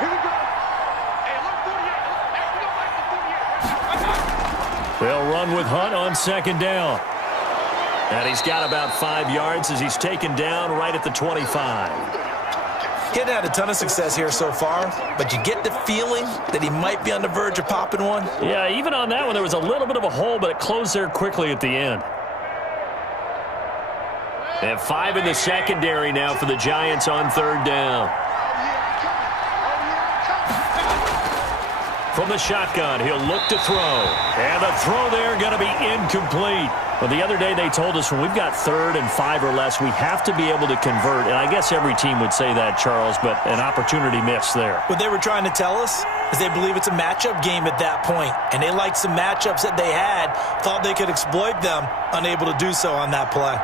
Here we go. Hey, look, 48. Hey, we don't like the 48. They'll run with Hunt on 2nd down. And he's got about 5 yards as he's taken down right at the 25. Getting had a ton of success here so far, but you get the feeling that he might be on the verge of popping one. Yeah, even on that one, there was a little bit of a hole, but it closed there quickly at the end. And 5 in the secondary now for the Giants on 3rd down. From the shotgun, he'll look to throw. And the throw there going to be incomplete. Well, the other day they told us when we've got 3rd and 5 or less, we have to be able to convert. And I guess every team would say that, Charles, but an opportunity missed there. What they were trying to tell us is they believe it's a matchup game at that point. And they liked some matchups that they had, thought they could exploit them, unable to do so on that play.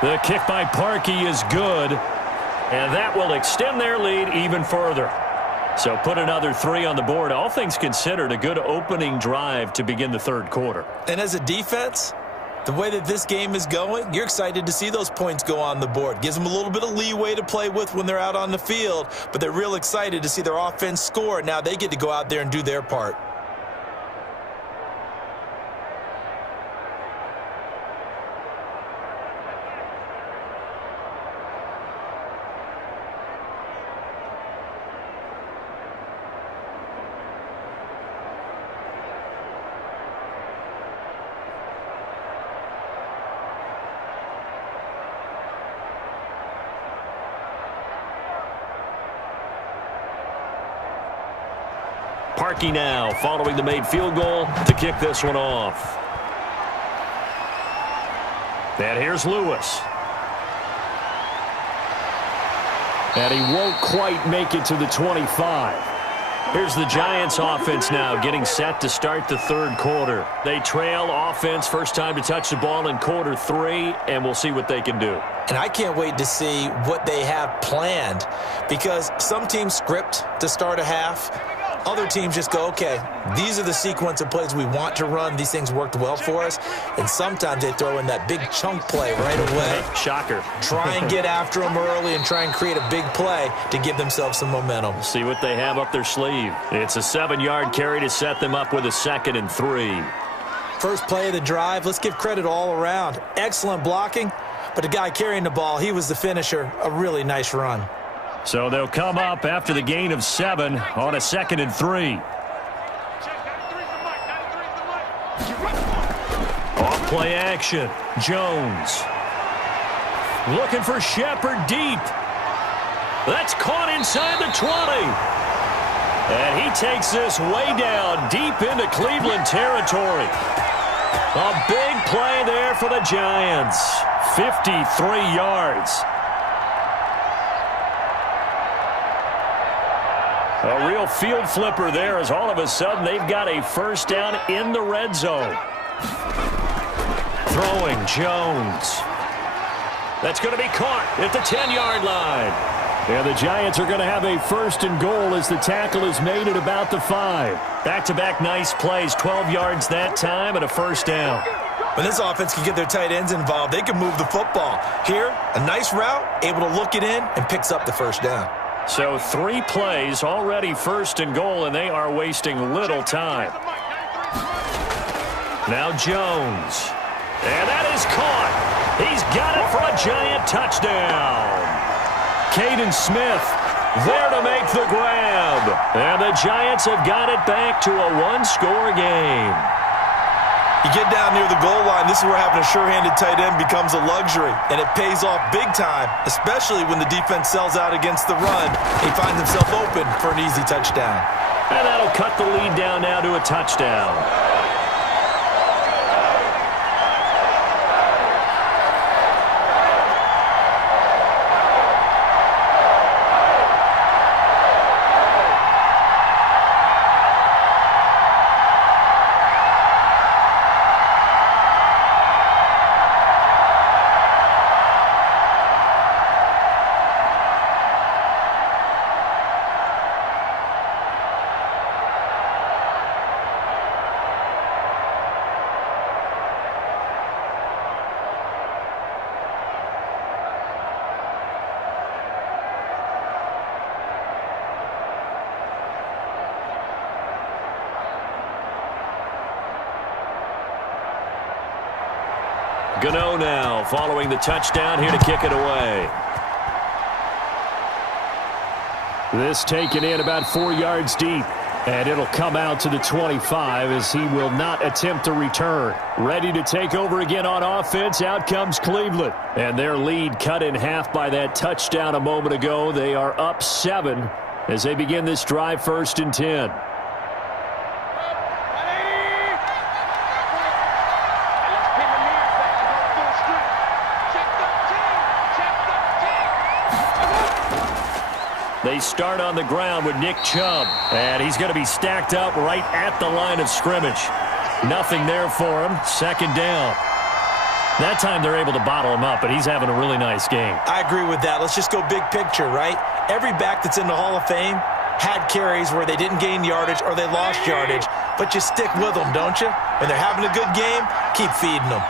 The kick by Parkey is good, and that will extend their lead even further. So put another 3 on the board. All things considered, a good opening drive to begin the third quarter. And as a defense, the way that this game is going, you're excited to see those points go on the board. Gives them a little bit of leeway to play with when they're out on the field, but they're real excited to see their offense score. Now they get to go out there and do their part. Parkey now following the made field goal to kick this one off. And here's Lewis. And he won't quite make it to the 25. Here's the Giants offense now getting set to start the third quarter. They trail offense, first time to touch the ball in quarter 3, and we'll see what they can do. And I can't wait to see what they have planned, because some teams script to start a half. Other teams just go, okay, these are the sequence of plays we want to run. These things worked well for us. And sometimes they throw in that big chunk play right away. Shocker. Try and get after them early and try and create a big play to give themselves some momentum. See what they have up their sleeve. It's a 7-yard carry to set them up with a 2nd and 3. First play of the drive, let's give credit all around. Excellent blocking, but the guy carrying the ball, he was the finisher. A really nice run. So they'll come up after the gain of 7 on a 2nd and 3. Off play action. Jones. Looking for Shepard deep. That's caught inside the 20. And he takes this way down deep into Cleveland territory. A big play there for the Giants. 53 yards. A real field flipper there, as all of a sudden they've got a first down in the red zone. Throwing Jones. That's going to be caught at the 10-yard line. And the Giants are going to have a 1st and goal as the tackle is made at about the 5. Back-to-back nice plays, 12 yards that time and a first down. When this offense can get their tight ends involved, they can move the football. Here, a nice route, able to look it in, and picks up the first down. So 3 plays, already 1st and goal, and they are wasting little time. Now Jones. And that is caught. He's got it for a Giant touchdown. Caden Smith there to make the grab. And the Giants have got it back to a 1-score game. You get down near the goal line, this is where having a sure-handed tight end becomes a luxury, and it pays off big time, especially when the defense sells out against the run. He finds himself open for an easy touchdown. And that'll cut the lead down now to a touchdown. Gano now following the touchdown here to kick it away. This taken in about 4 yards deep. And it'll come out to the 25 as he will not attempt to return. Ready to take over again on offense. Out comes Cleveland. And their lead cut in half by that touchdown a moment ago. They are up 7 as they begin this drive 1st and 10. They start on the ground with Nick Chubb, and he's going to be stacked up right at the line of scrimmage. Nothing there for him. 2nd down. That time they're able to bottle him up, but he's having a really nice game. I agree with that. Let's just go big picture, right? Every back that's in the Hall of Fame had carries where they didn't gain yardage or they lost yardage, but you stick with them, don't you? When they're having a good game, keep feeding them.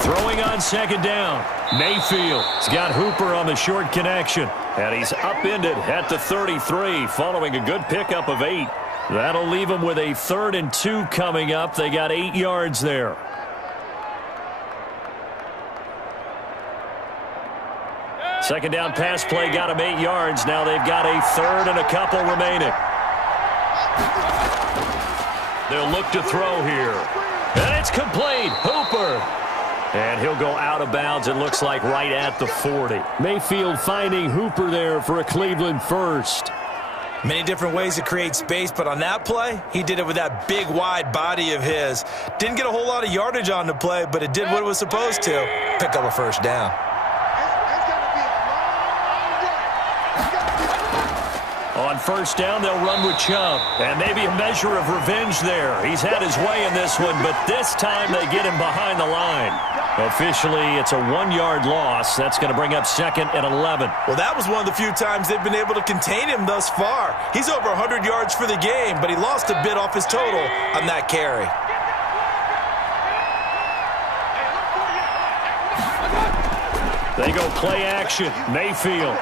Throwing on second down. Mayfield. He's got Hooper on the short connection. And he's upended at the 33 following a good pickup of 8. That'll leave him with a 3rd and 2 coming up. They got 8 yards there. Second down pass play got him 8 yards. Now they've got a 3rd and a couple remaining. They'll look to throw here. And it's complete. Hooper. And he'll go out of bounds, it looks like, right at the 40. Mayfield finding Hooper there for a Cleveland first. Many different ways to create space, but on that play, he did it with that big, wide body of his. Didn't get a whole lot of yardage on the play, but it did what it was supposed to. Pick up a first down. On first down, they'll run with Chubb. And maybe a measure of revenge there. He's had his way in this one, but this time they get him behind the line. Officially, it's a 1-yard loss. That's going to bring up 2nd and 11. Well, that was one of the few times they've been able to contain him thus far. He's over 100 yards for the game, but he lost a bit off his total on that carry. They go play action. Mayfield.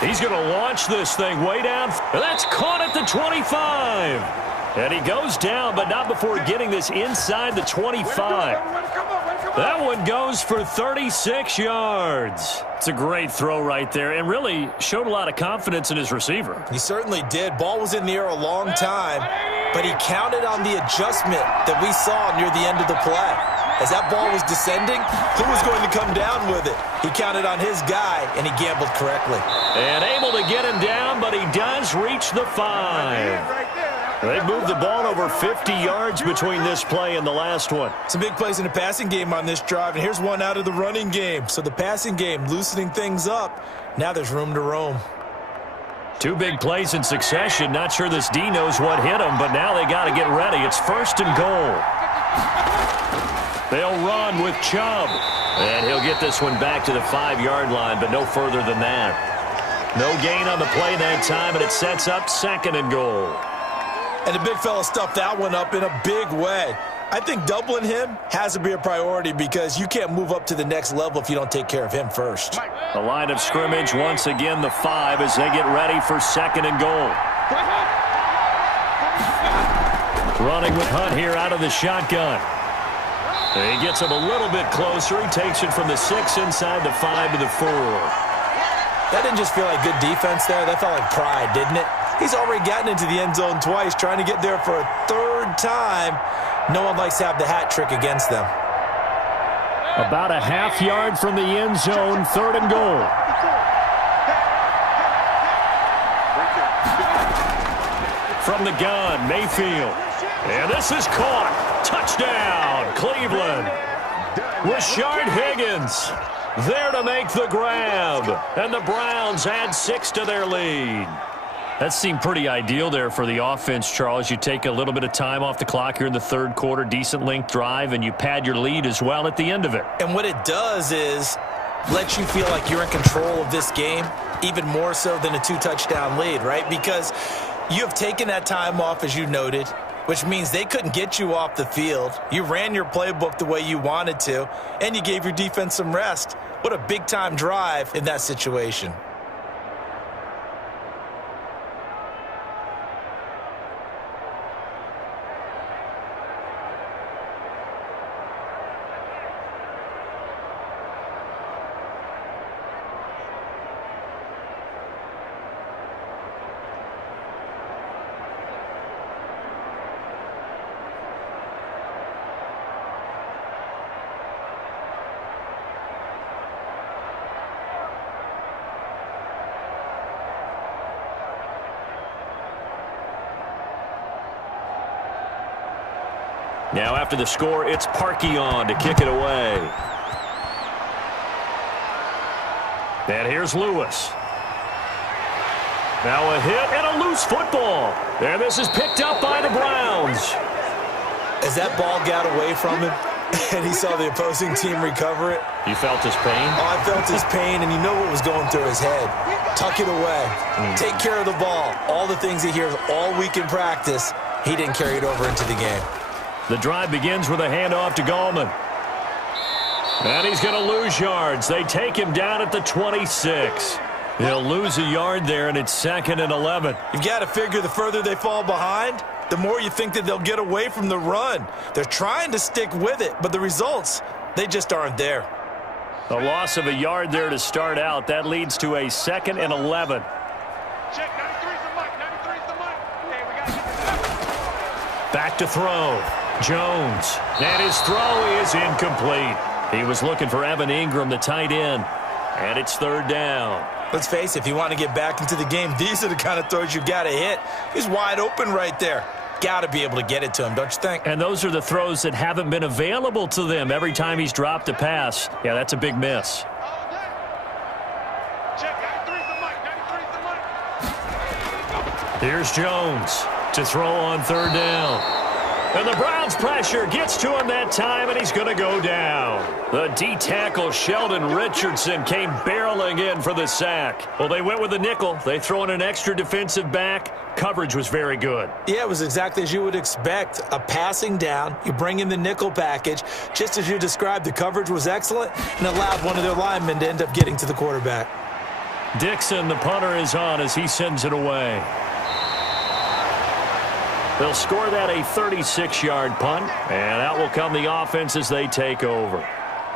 He's going to launch this thing way down. That's caught at the 25. And he goes down, but not before getting this inside the 25. That one goes for 36 yards. It's a great throw right there and really showed a lot of confidence in his receiver. He certainly did. Ball was in the air a long time, but he counted on the adjustment that we saw near the end of the play. As that ball was descending, who was going to come down with it? He counted on his guy, and he gambled correctly. And able to get him down, but he does reach the 5. They moved the ball over 50 yards between this play and the last one. Some big plays in the passing game on this drive, and here's one out of the running game. So the passing game loosening things up. Now there's room to roam. 2 big plays in succession. Not sure this D knows what hit him, but now they got to get ready. It's 1st and goal. They'll run with Chubb. And he'll get this one back to the 5-yard line, but no further than that. No gain on the play that time, and it sets up 2nd and goal. And the big fella stuffed that one up in a big way. I think doubling him has to be a priority because you can't move up to the next level if you don't take care of him first. The line of scrimmage, once again, the 5 as they get ready for 2nd and goal. Running with Hunt here out of the shotgun. He gets him a little bit closer. He takes it from the 6 inside the 5 to the 4. That didn't just feel like good defense there. That felt like pride, didn't it? He's already gotten into the end zone twice, trying to get there for a 3rd time. No one likes to have the hat trick against them. About a half yard from the end zone, 3rd and goal. From the gun, Mayfield. And this is caught. Touchdown, Cleveland. Rashard Higgins there to make the grab. And the Browns add 6 to their lead. That seemed pretty ideal there for the offense, Charles. You take a little bit of time off the clock here in the 3rd quarter, decent length drive, and you pad your lead as well at the end of it. And what it does is let you feel like you're in control of this game, even more so than a 2-touchdown lead, right? Because you have taken that time off, as you noted, which means they couldn't get you off the field. You ran your playbook the way you wanted to, and you gave your defense some rest. What a big-time drive in that situation. Now after the score, it's Parkey on to kick it away. And here's Lewis. Now a hit and a loose football. And this is picked up by the Browns. As that ball got away from him, and he saw the opposing team recover it. You felt his pain? Oh, I felt his pain, and you know what was going through his head. Tuck it away. Take care of the ball. All the things he hears all week in practice, he didn't carry it over into the game. The drive begins with a handoff to Gallman. And he's going to lose yards. They take him down at the 26. He'll lose a yard there, and it's 2nd and 11. You've got to figure the further they fall behind, the more you think that they'll get away from the run. They're trying to stick with it, but the results, they just aren't there. A loss of a yard there to start out. That leads to a 2nd and 11. Check, 93's the mic, 93's the mic. Hey, we got to get this. Back to throw. Jones. And his throw is incomplete. He was looking for Evan Ingram, the tight end. And it's 3rd down. Let's face it, if you want to get back into the game, these are the kind of throws you've got to hit. He's wide open right there. Got to be able to get it to him, don't you think? And those are the throws that haven't been available to them every time he's dropped a pass. Yeah, that's a big miss. Check, 93's the mic, 93's the mic. Here's Jones to throw on 3rd down. And the Browns' pressure gets to him that time, and he's going to go down. The D-tackle, Sheldon Richardson, came barreling in for the sack. Well, they went with the nickel. They throw in an extra defensive back. Coverage was very good. Yeah, it was exactly as you would expect. A passing down, you bring in the nickel package. Just as you described, the coverage was excellent and allowed one of their linemen to end up getting to the quarterback. Dixon, the punter, is on as he sends it away. They'll score that a 36-yard punt, and out will come the offense as they take over.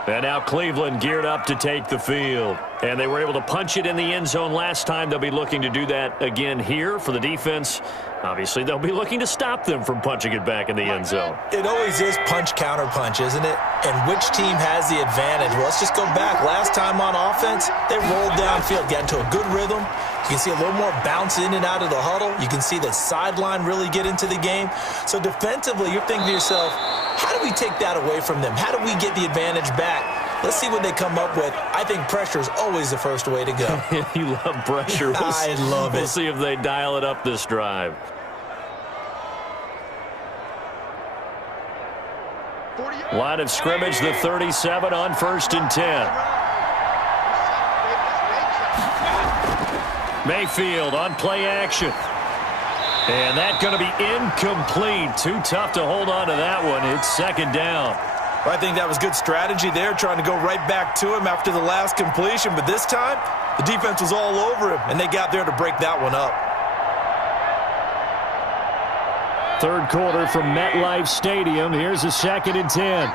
And now Cleveland geared up to take the field. And they were able to punch it in the end zone last time. They'll be looking to do that again here for the defense. Obviously, they'll be looking to stop them from punching it back in the end zone. It always is punch-counter-punch, isn't it? And which team has the advantage? Well, let's just go back. Last time on offense, they rolled downfield, got into a good rhythm. You can see a little more bounce in and out of the huddle. You can see the sideline really get into the game. So defensively, you're thinking to yourself, how do we take that away from them? How do we get the advantage back? Let's see what they come up with. I think pressure is always the first way to go. You love pressure. I love it. We'll see if they dial it up this drive. Line of scrimmage, the 37 on 1st and 10. Mayfield on play action. And that's going to be incomplete. Too tough to hold on to that one. It's 2nd down. I think that was good strategy there, trying to go right back to him after the last completion. But this time, the defense was all over him, and they got there to break that one up. 3rd quarter from MetLife Stadium. Here's a 2nd and 10.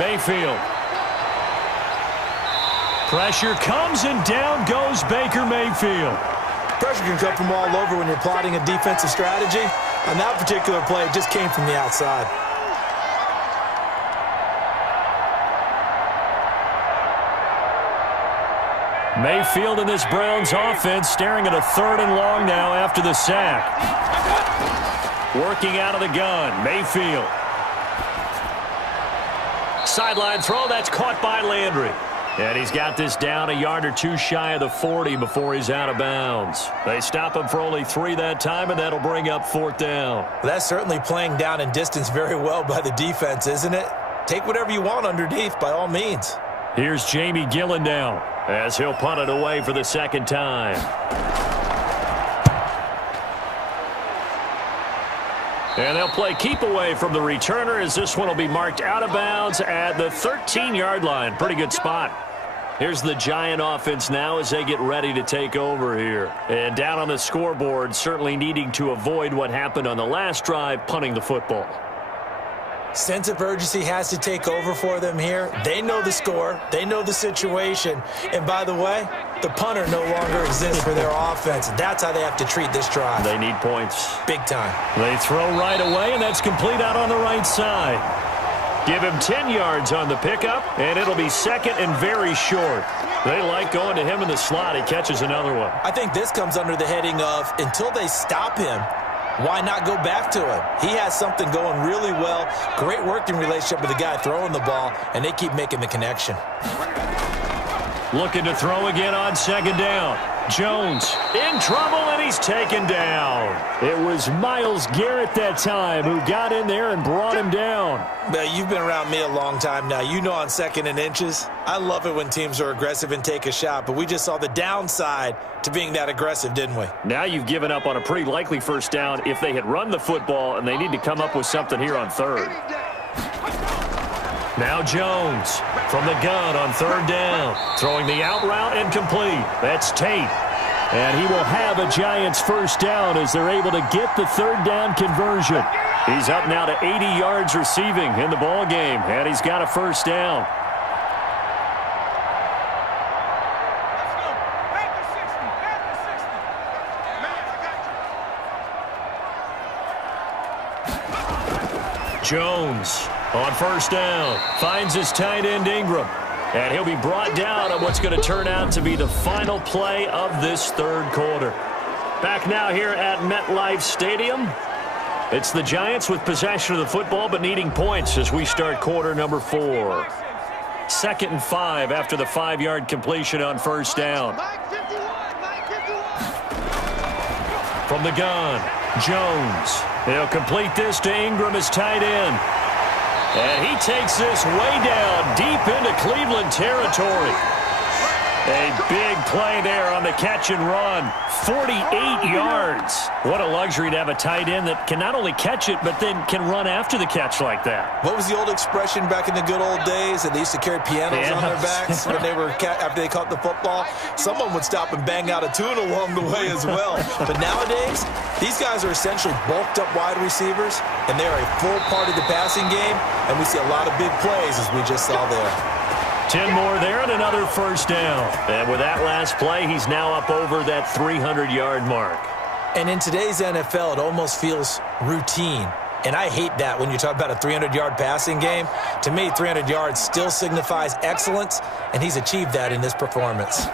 Mayfield. Pressure comes, and down goes Baker Mayfield. Pressure can come from all over when you're plotting a defensive strategy. On that particular play, it just came from the outside. Mayfield in this Browns offense staring at a 3rd and long now after the sack. Working out of the gun, Mayfield. Sideline throw, that's caught by Landry. And he's got this down a yard or two shy of the 40 before he's out of bounds. They stop him for only 3 that time, and that'll bring up 4th down. Well, that's certainly playing down in distance very well by the defense, isn't it? Take whatever you want underneath, by all means. Here's Jamie Gillen now, as he'll punt it away for the 2nd time. And they'll play keep away from the returner as this one will be marked out of bounds at the 13-yard line. Pretty good spot. Here's the Giant offense now as they get ready to take over here. And down on the scoreboard, certainly needing to avoid what happened on the last drive, punting the football. Sense of urgency has to take over for them here. They know the score. They know the situation. And by the way, the punter no longer exists for their offense. That's how they have to treat this drive. They need points. Big time. They throw right away, and that's complete out on the right side. Give him 10 yards on the pickup, and it'll be 2nd and very short. They like going to him in the slot. He catches another one. I think this comes under the heading of until they stop him, why not go back to him? He has something going really well. Great working relationship with the guy throwing the ball, and they keep making the connection. Looking to throw again on 2nd down. Jones in trouble, and he's taken down. It was Myles Garrett that time who got in there and brought him down. Now, you've been around me a long time now. You know on 2nd and inches, I love it when teams are aggressive and take a shot, but we just saw the downside to being that aggressive, didn't we? Now you've given up on a pretty likely first down if they had run the football, and they need to come up with something here on 3rd. Now Jones from the gun on 3rd down. Throwing the out route and complete. That's Tate. And he will have a Giants first down as they're able to get the 3rd down conversion. He's up now to 80 yards receiving in the ball game, and he's got a first down. Jones on first down finds his tight end Ingram, and he'll be brought down on what's going to turn out to be the final play of this 3rd quarter. Back now here at MetLife Stadium. It's the Giants with possession of the football but needing points as we start quarter number 4. 2nd and 5 after the 5-yard completion on first down. From the gun, Jones. He'll complete this to Ingram as tight end. And he takes this way down deep into Cleveland territory. A big play there on the catch and run. 48 yards. What a luxury to have a tight end that can not only catch it, but then can run after the catch like that. What was the old expression back in the good old days? That they used to carry pianos on their backs when they were after they caught the football. Someone would stop and bang out a tune along the way as well. But nowadays, these guys are essentially bulked up wide receivers, and they're a full part of the passing game, and we see a lot of big plays as we just saw there. 10 more there and another first down. And with that last play, he's now up over that 300-yard mark. And in today's NFL, it almost feels routine. And I hate that when you talk about a 300-yard passing game. To me, 300 yards still signifies excellence, and he's achieved that in this performance.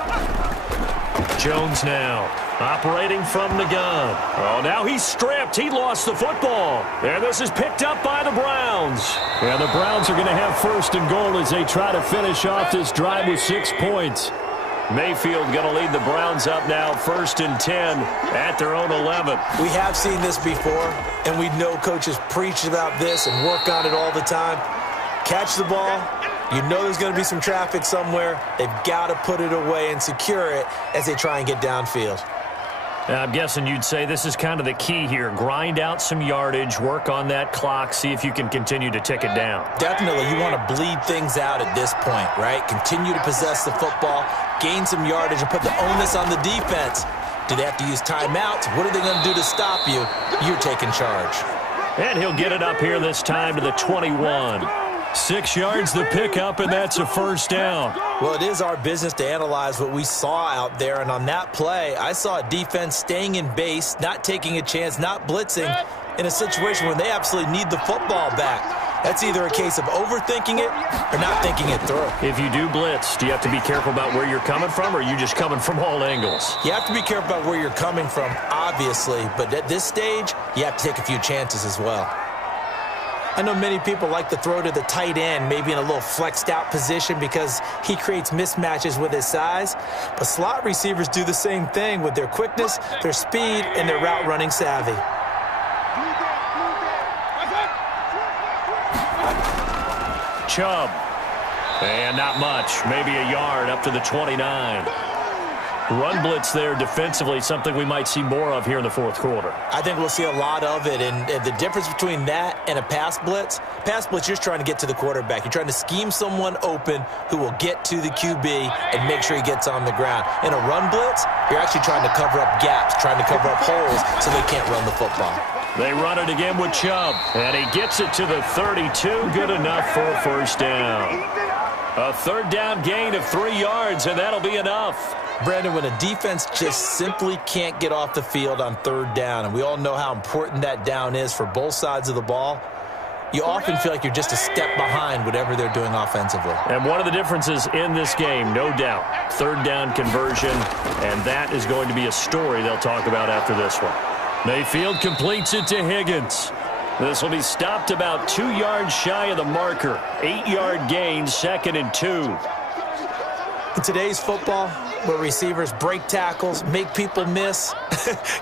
Jones now operating from the gun. Oh, now he's stripped. He lost the football. And this is picked up by the Browns. And the Browns are going to have 1st and goal as they try to finish off this drive with 6 points. Mayfield going to lead the Browns up now 1st and 10 at their own 11. We have seen this before, and we know coaches preach about this and work on it all the time. Catch the ball. You know there's going to be some traffic somewhere. They've got to put it away and secure it as they try and get downfield. I'm guessing you'd say this is kind of the key here. Grind out some yardage, work on that clock, see if you can continue to tick it down. Definitely. You want to bleed things out at this point, right? Continue to possess the football, gain some yardage, and put the onus on the defense. Do they have to use timeouts? What are they going to do to stop you? You're taking charge. And he'll get it up here this time to the 21. 6 yards the pickup, and that's a first down. Well, it is our business to analyze what we saw out there, and on that play, I saw a defense staying in base, not taking a chance, not blitzing, in a situation where they absolutely need the football back. That's either a case of overthinking it or not thinking it through. If you do blitz, do you have to be careful about where you're coming from, or are you just coming from all angles? You have to be careful about where you're coming from, obviously, but at this stage, you have to take a few chances as well. I know many people like to throw to the tight end, maybe in a little flexed out position because he creates mismatches with his size. But slot receivers do the same thing with their quickness, their speed, and their route running savvy. Chubb. And not much, maybe a yard up to the 29. Run blitz there defensively, something we might see more of here in the 4th quarter. I think we'll see a lot of it, and the difference between that and a pass blitz, you're just trying to get to the quarterback. You're trying to scheme someone open who will get to the QB and make sure he gets on the ground. In a run blitz, you're actually trying to cover up gaps, trying to cover up holes so they can't run the football. They run it again with Chubb, and he gets it to the 32, good enough for a first down. A 3rd down gain of 3 yards, and that'll be enough. Brandon, when a defense just simply can't get off the field on 3rd down, and we all know how important that down is for both sides of the ball, you often feel like you're just a step behind whatever they're doing offensively. And one of the differences in this game, no doubt, 3rd down conversion, and that is going to be a story they'll talk about after this one. Mayfield completes it to Higgins. This will be stopped about 2 yards shy of the marker. 8-yard gain, 2nd and 2. In today's football, where receivers break tackles, make people miss,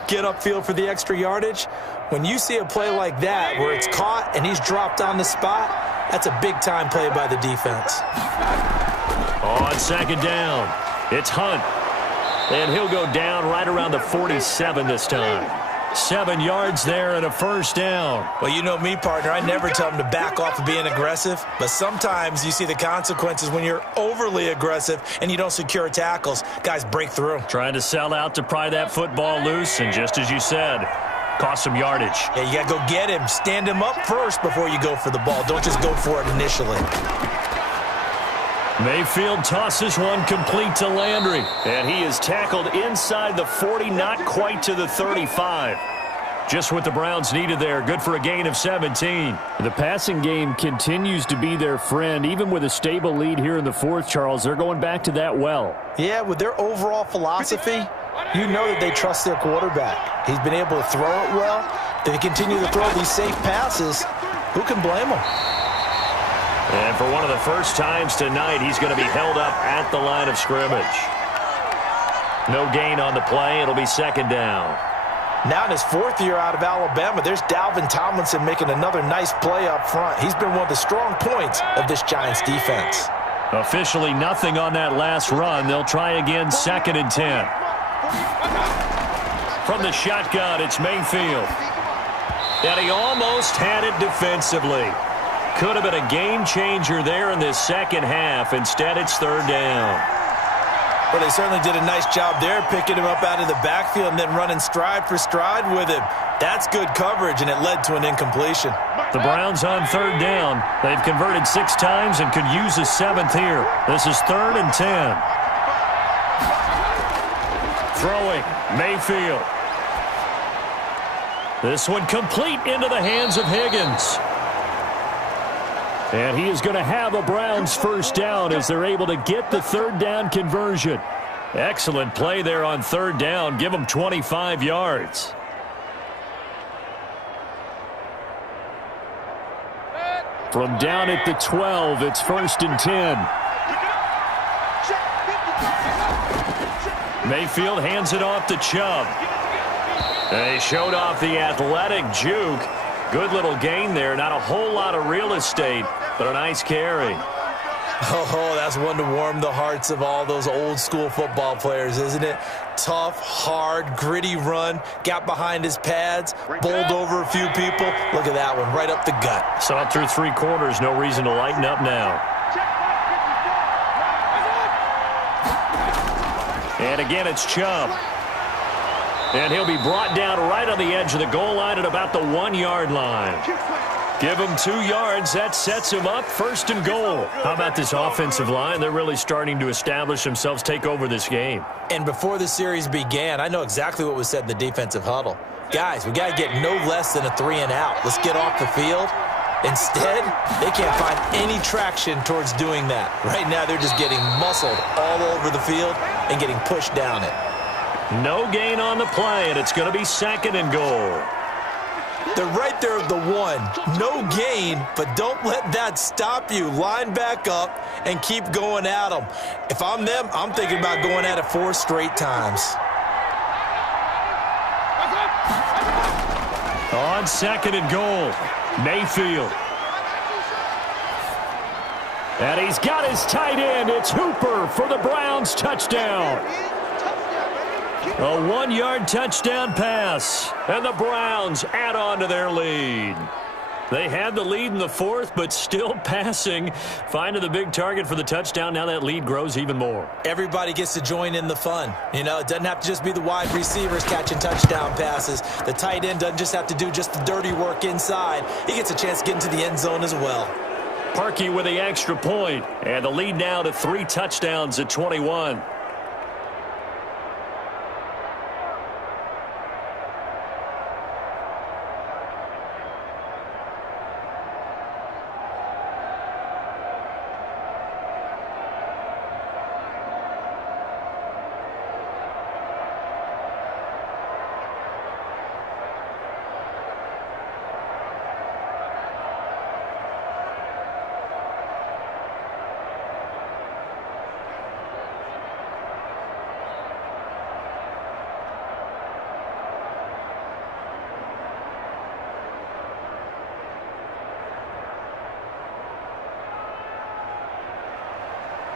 get upfield for the extra yardage. When you see a play like that where it's caught and he's dropped on the spot, that's a big-time play by the defense. On second down, it's Hunt. And he'll go down right around the 47 this time. 7 yards there and a first down. Well, you know me, partner. I never tell them to back off of being aggressive. But sometimes you see the consequences when you're overly aggressive and you don't secure tackles. Guys break through. Trying to sell out to pry that football loose. And just as you said, cost some yardage. Yeah, you got to go get him. Stand him up first before you go for the ball. Don't just go for it initially. Mayfield tosses one complete to Landry. And he is tackled inside the 40, not quite to the 35. Just what the Browns needed there. Good for a gain of 17. The passing game continues to be their friend. Even with a stable lead here in the fourth, Charles, they're going back to that well. Yeah, with their overall philosophy, you know that they trust their quarterback. He's been able to throw it well. If they continue to throw these safe passes, who can blame them? And for one of the first times tonight, he's going to be held up at the line of scrimmage. No gain on the play. It'll be second down. Now in his 4th year out of Alabama, there's Dalvin Tomlinson making another nice play up front. He's been one of the strong points of this Giants defense. Officially nothing on that last run. They'll try again, second and 10. From the shotgun, it's Mayfield. And he almost had it defensively. Could have been a game changer there in this second half. Instead, it's third down. Well, they certainly did a nice job there, picking him up out of the backfield and then running stride for stride with him. That's good coverage, and it led to an incompletion. The Browns on third down. They've converted 6 times and could use a 7th here. This is third and 10. Throwing, Mayfield. This one complete into the hands of Higgins. And he is going to have a Browns first down as they're able to get the third down conversion. Excellent play there on third down. Give them 25 yards. From down at the 12, it's first and 10. Mayfield hands it off to Chubb. They showed off the athletic juke. Good little gain there. Not a whole lot of real estate, but a nice carry. Oh, that's one to warm the hearts of all those old school football players, isn't it? Tough, hard, gritty run. Got behind his pads, bowled over a few people. Look at that one, right up the gut. Saw it through 3 quarters. No reason to lighten up now. And again, it's Chubb. And he'll be brought down right on the edge of the goal line at about the 1-yard line. Give him 2 yards. That sets him up first and goal. How about this offensive line? They're really starting to establish themselves, take over this game. And before the series began, I know exactly what was said in the defensive huddle. Guys, we got to get no less than a 3-and-out. Let's get off the field. Instead, they can't find any traction towards doing that. Right now, they're just getting muscled all over the field and getting pushed down it. No gain on the play, and it's going to be second and goal. They're right there at the 1. No gain, but don't let that stop you. Line back up and keep going at them. If I'm them, I'm thinking about going at it 4 straight times. On second and goal, Mayfield. And he's got his tight end. It's Hooper for the Browns touchdown. A 1-yard touchdown pass, and the Browns add on to their lead. They had the lead in the 4th, but still passing, finding the big target for the touchdown. Now that lead grows even more. Everybody gets to join in the fun. You know, it doesn't have to just be the wide receivers catching touchdown passes. The tight end doesn't just have to do just the dirty work inside. He gets a chance to get into the end zone as well. Parkey with the extra point, and the lead now to 3 touchdowns at 21.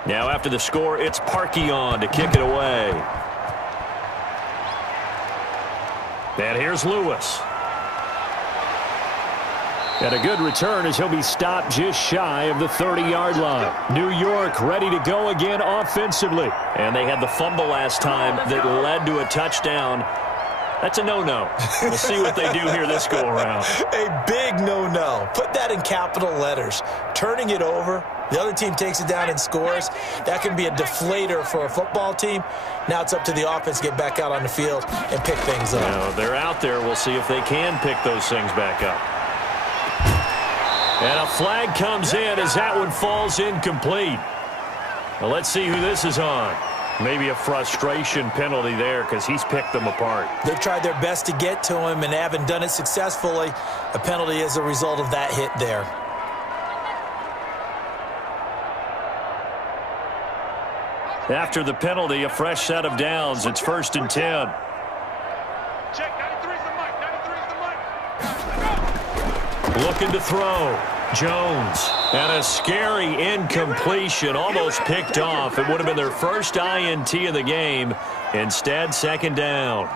Now after the score, it's Parkey on to kick it away. And here's Lewis. And a good return as he'll be stopped just shy of the 30-yard line. New York ready to go again offensively. And they had the fumble last time that led to a touchdown. That's a no-no. We'll see what they do here this go-around. A big no-no. Put that in capital letters. Turning it over, the other team takes it down and scores. That can be a deflator for a football team. Now it's up to the offense to get back out on the field and pick things up. Now, they're out there. We'll see if they can pick those things back up. And a flag comes in as that one falls incomplete. Well, let's see who this is on. Maybe a frustration penalty there because he's picked them apart. They've tried their best to get to him and haven't done it successfully. A penalty as a result of that hit there. After the penalty, a fresh set of downs. It's 1st and 10. Check, 93's the mic, 93's the mic. Looking to throw. Jones. And a scary incompletion, almost picked off. It would have been their first INT of the game. Instead, 2nd down.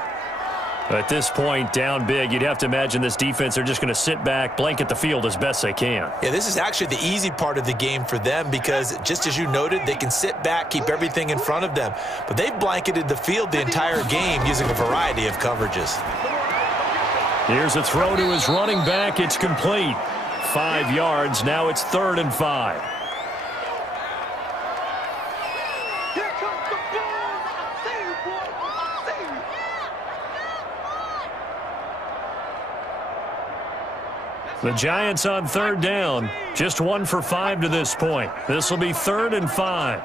At this point, down big, you'd have to imagine this defense, they're just going to sit back, blanket the field as best they can. Yeah, this is actually the easy part of the game for them because, just as you noted, they can sit back, keep everything in front of them. But they've blanketed the field the entire game using a variety of coverages. Here's a throw to his running back. It's complete. 5 yards. Now it's 3rd and 5. Here comes the ball. I see you, boy. I see you. The Giants on 3rd down. Just 1 for 5 to this point. This will be 3rd and 5.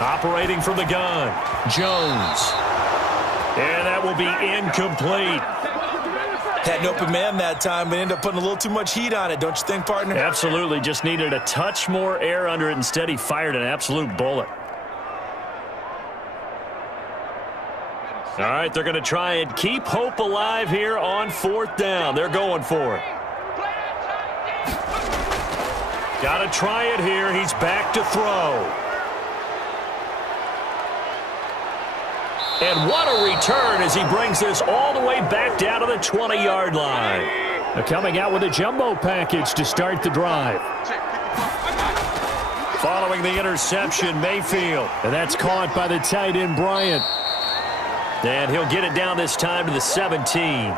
Operating from the gun. Jones. And that will be incomplete. Had an open man that time, but ended up putting a little too much heat on it, don't you think, partner? Absolutely. Just needed a touch more air under it. Instead, he fired an absolute bullet. All right, they're going to try and keep hope alive here on 4th down. They're going for it. Got to try it here. He's back to throw. And what a return as he brings this all the way back down to the 20-yard line. They're coming out with a jumbo package to start the drive. Following the interception, Mayfield. And that's caught by the tight end, Bryant. And he'll get it down this time to the 17.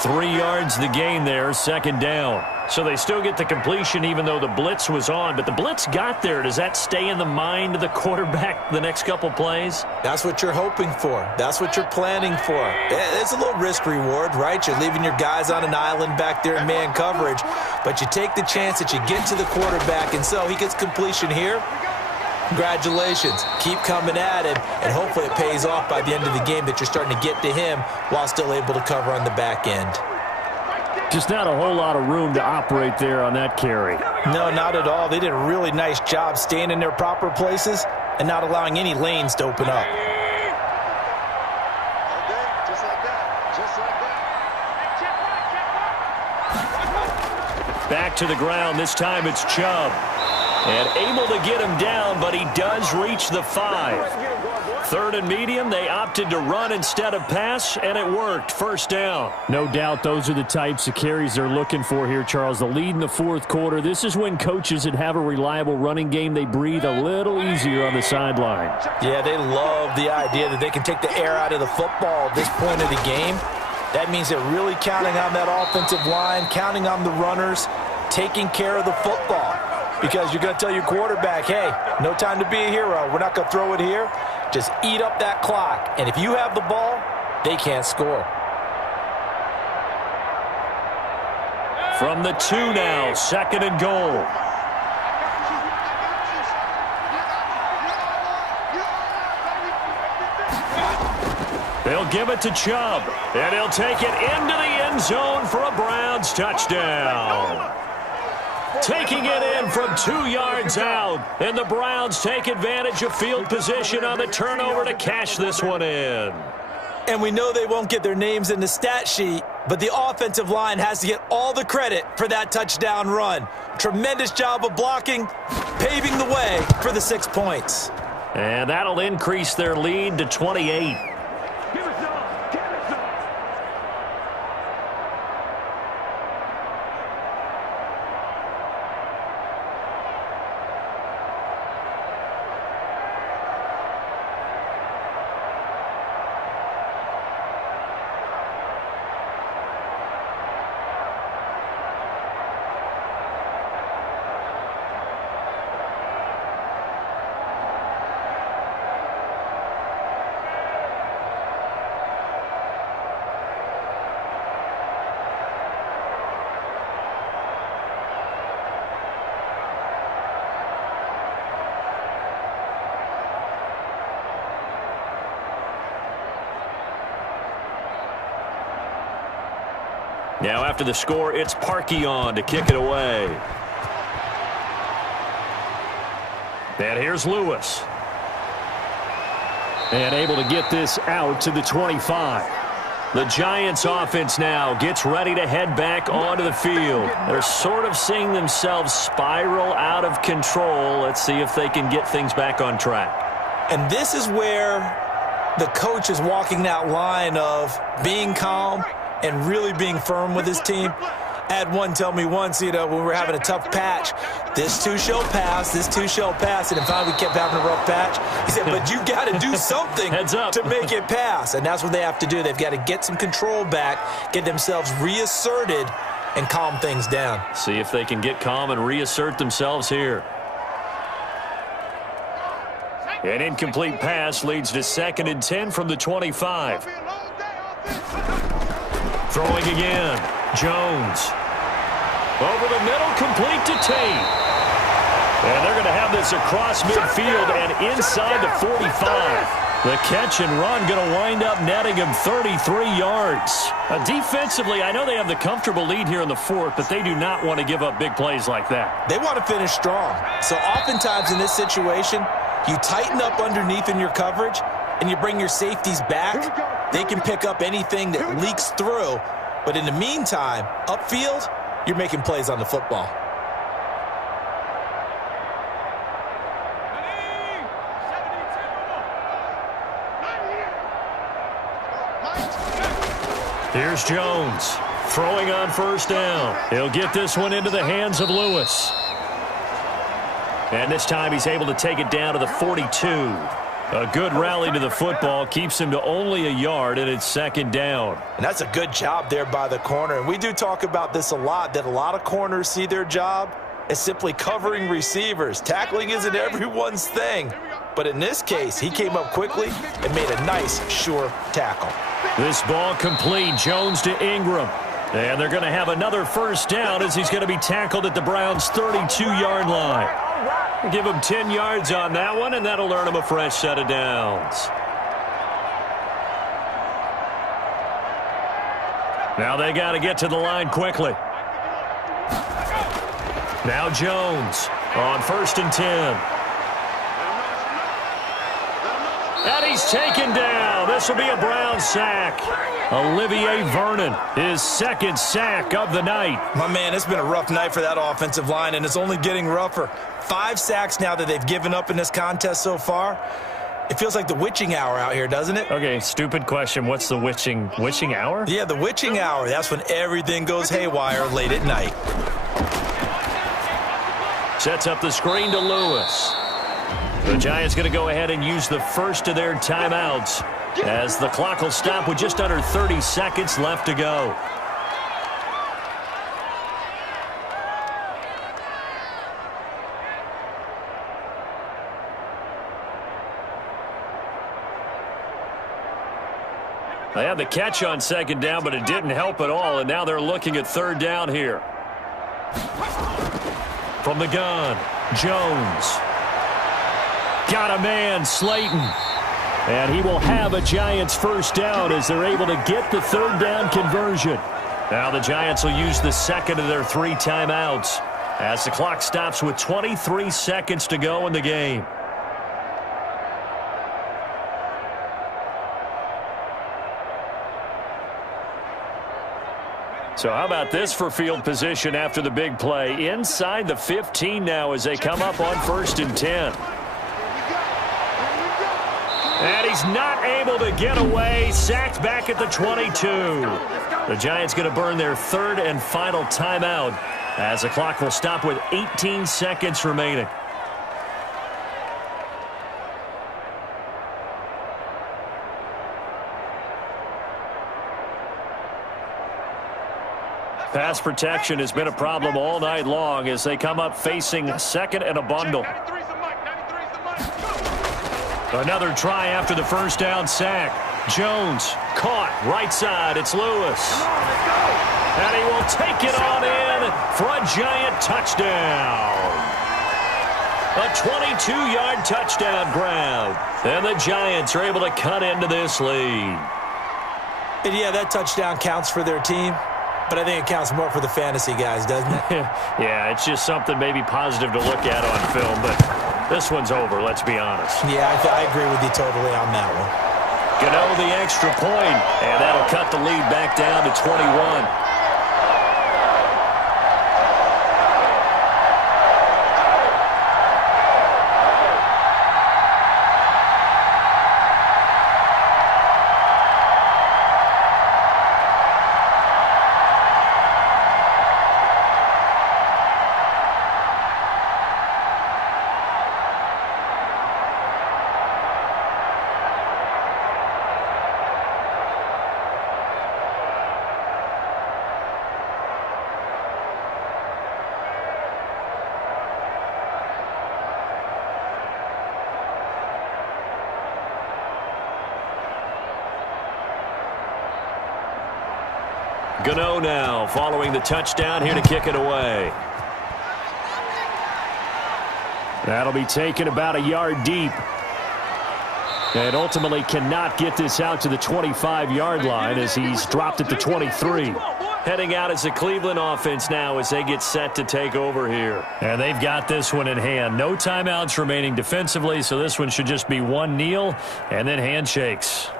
3 yards the gain there, 2nd down. So they still get the completion even though the blitz was on. But the blitz got there. Does that stay in the mind of the quarterback the next couple plays? That's what you're hoping for. That's what you're planning for. It's a little risk reward, right? You're leaving your guys on an island back there in man coverage. But you take the chance that you get to the quarterback. And so he gets completion here. Congratulations. Keep coming at him. And hopefully it pays off by the end of the game that you're starting to get to him while still able to cover on the back end. Just not a whole lot of room to operate there on that carry. No, not at all. They did a really nice job staying in their proper places and not allowing any lanes to open up. Okay, just like that. Just like that. Back to the ground. This time it's Chubb. And able to get him down, but he does reach the 5. 3rd and medium, they opted to run instead of pass, and it worked. 1st down. No doubt those are the types of carries they're looking for here, Charles. The lead in the 4th quarter. This is when coaches that have a reliable running game, they breathe a little easier on the sideline. Yeah, they love the idea that they can take the air out of the football at this point of the game. That means they're really counting on that offensive line, counting on the runners, taking care of the football. Because you're going to tell your quarterback, hey, no time to be a hero. We're not going to throw it here. Just eat up that clock. And if you have the ball, they can't score. From the 2 now, 2nd and goal. They'll give it to Chubb, and he'll take it into the end zone for a Browns touchdown. Taking it in from 2 yards out, and the Browns take advantage of field position on the turnover to cash this one in. And we know they won't get their names in the stat sheet But the offensive line has to get all the credit for that touchdown run. Tremendous job of blocking, paving the way for the 6 points. And that'll increase their lead to 28. Now after the score, it's Parkey on to kick it away. And here's Lewis. And able to get this out to the 25. The Giants offense now gets ready to head back onto the field. They're sort of seeing themselves spiral out of control. Let's see if they can get things back on track. And this is where the coach is walking that line of being calm and really being firm with his team. I had one tell me once, when we were having a tough patch, this too shall pass, this too shall pass. And finally we kept having a rough patch. He said, but you got to do something to make it pass. And that's what they have to do. They've got to get some control back, get themselves reasserted, and calm things down. See if they can get calm and reassert themselves here. An incomplete pass leads to 2nd and 10 from the 25. Throwing again. Jones. Over the middle, complete to Tate. And they're going to have this across midfield and inside the 45. The catch and run going to wind up netting him 33 yards. Defensively, I know they have the comfortable lead here in the 4th, but they do not want to give up big plays like that. They want to finish strong. So oftentimes in this situation, you tighten up underneath in your coverage and you bring your safeties back. They can pick up anything that leaks through. But in the meantime, upfield, you're making plays on the football. Here's Jones throwing on 1st down. He'll get this one into the hands of Lewis. And this time he's able to take it down to the 42. A good rally to the football keeps him to only a yard, and it's 2nd down. And that's a good job there by the corner. And we do talk about this a lot, that a lot of corners see their job as simply covering receivers. Tackling isn't everyone's thing. But in this case, he came up quickly and made a nice, sure tackle. This ball complete. Jones to Ingram. And they're going to have another 1st down as he's going to be tackled at the Browns' 32-yard line. Give him 10 yards on that one, and that'll earn him a fresh set of downs. Now they got to get to the line quickly. Now Jones on 1st and 10. And he's taken down. This will be a Brown sack. Olivier Vernon, his 2nd sack of the night. My man, it's been a rough night for that offensive line, and it's only getting rougher. 5 sacks now that they've given up in this contest so far. It feels like the witching hour out here, doesn't it? Okay, stupid question. What's the witching hour? Yeah, the witching hour. That's when everything goes haywire late at night. Sets up the screen to Lewis. The Giants going to go ahead and use the first of their timeouts as the clock will stop with just under 30 seconds left to go. They had the catch on 2nd down, but it didn't help at all, and now they're looking at 3rd down here. From the gun, Jones. Got a man, Slayton. And he will have a Giants 1st down as they're able to get the 3rd down conversion. Now the Giants will use the 2nd of their 3 timeouts as the clock stops with 23 seconds to go in the game. So how about this for field position after the big play? Inside the 15 now as they come up on 1st and 10. And he's not able to get away. Sacked back at the 22. The Giants going to burn their 3rd and final timeout as the clock will stop with 18 seconds remaining. Pass protection has been a problem all night long as they come up facing 2nd and a bundle. Another try after the 1st down sack. Jones caught right side. It's Lewis. And he will take it on in for a Giant touchdown. A 22-yard touchdown grab. And the Giants are able to cut into this lead. And yeah, that touchdown counts for their team. But I think it counts more for the fantasy guys, doesn't it? Yeah, it's just something maybe positive to look at on film, but this one's over, let's be honest. Yeah, I agree with you totally on that one. Gano the extra point, and that'll cut the lead back down to 21. Gano now following the touchdown here to kick it away. That'll be taken about a yard deep. And ultimately cannot get this out to the 25-yard line as he's dropped at the 23. Heading out as the Cleveland offense now as they get set to take over here. And they've got this one in hand. No timeouts remaining defensively, so this one should just be one kneel and then handshakes.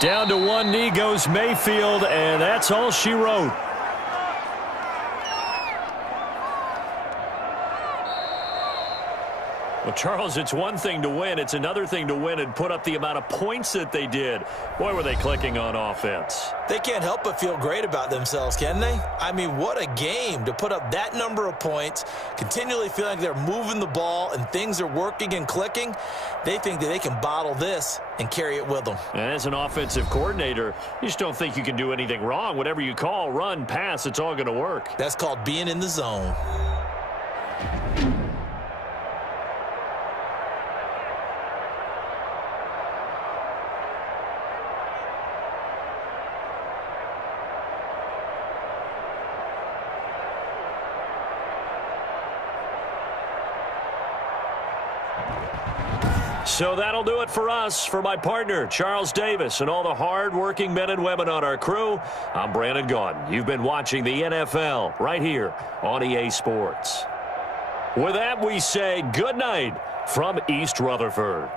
Down to one knee goes Mayfield, and that's all she wrote. Well, Charles, it's one thing to win. It's another thing to win and put up the amount of points that they did. Boy, were they clicking on offense. They can't help but feel great about themselves, can they? I mean, what a game to put up that number of points, continually feeling like they're moving the ball and things are working and clicking. They think that they can bottle this and carry it with them. And as an offensive coordinator, you just don't think you can do anything wrong. Whatever you call, run, pass, it's all going to work. That's called being in the zone. So that'll do it for us. For my partner, Charles Davis, and all the hard-working men and women on our crew, I'm Brandon Gaudin. You've been watching the NFL right here on EA Sports. With that, we say good night from East Rutherford.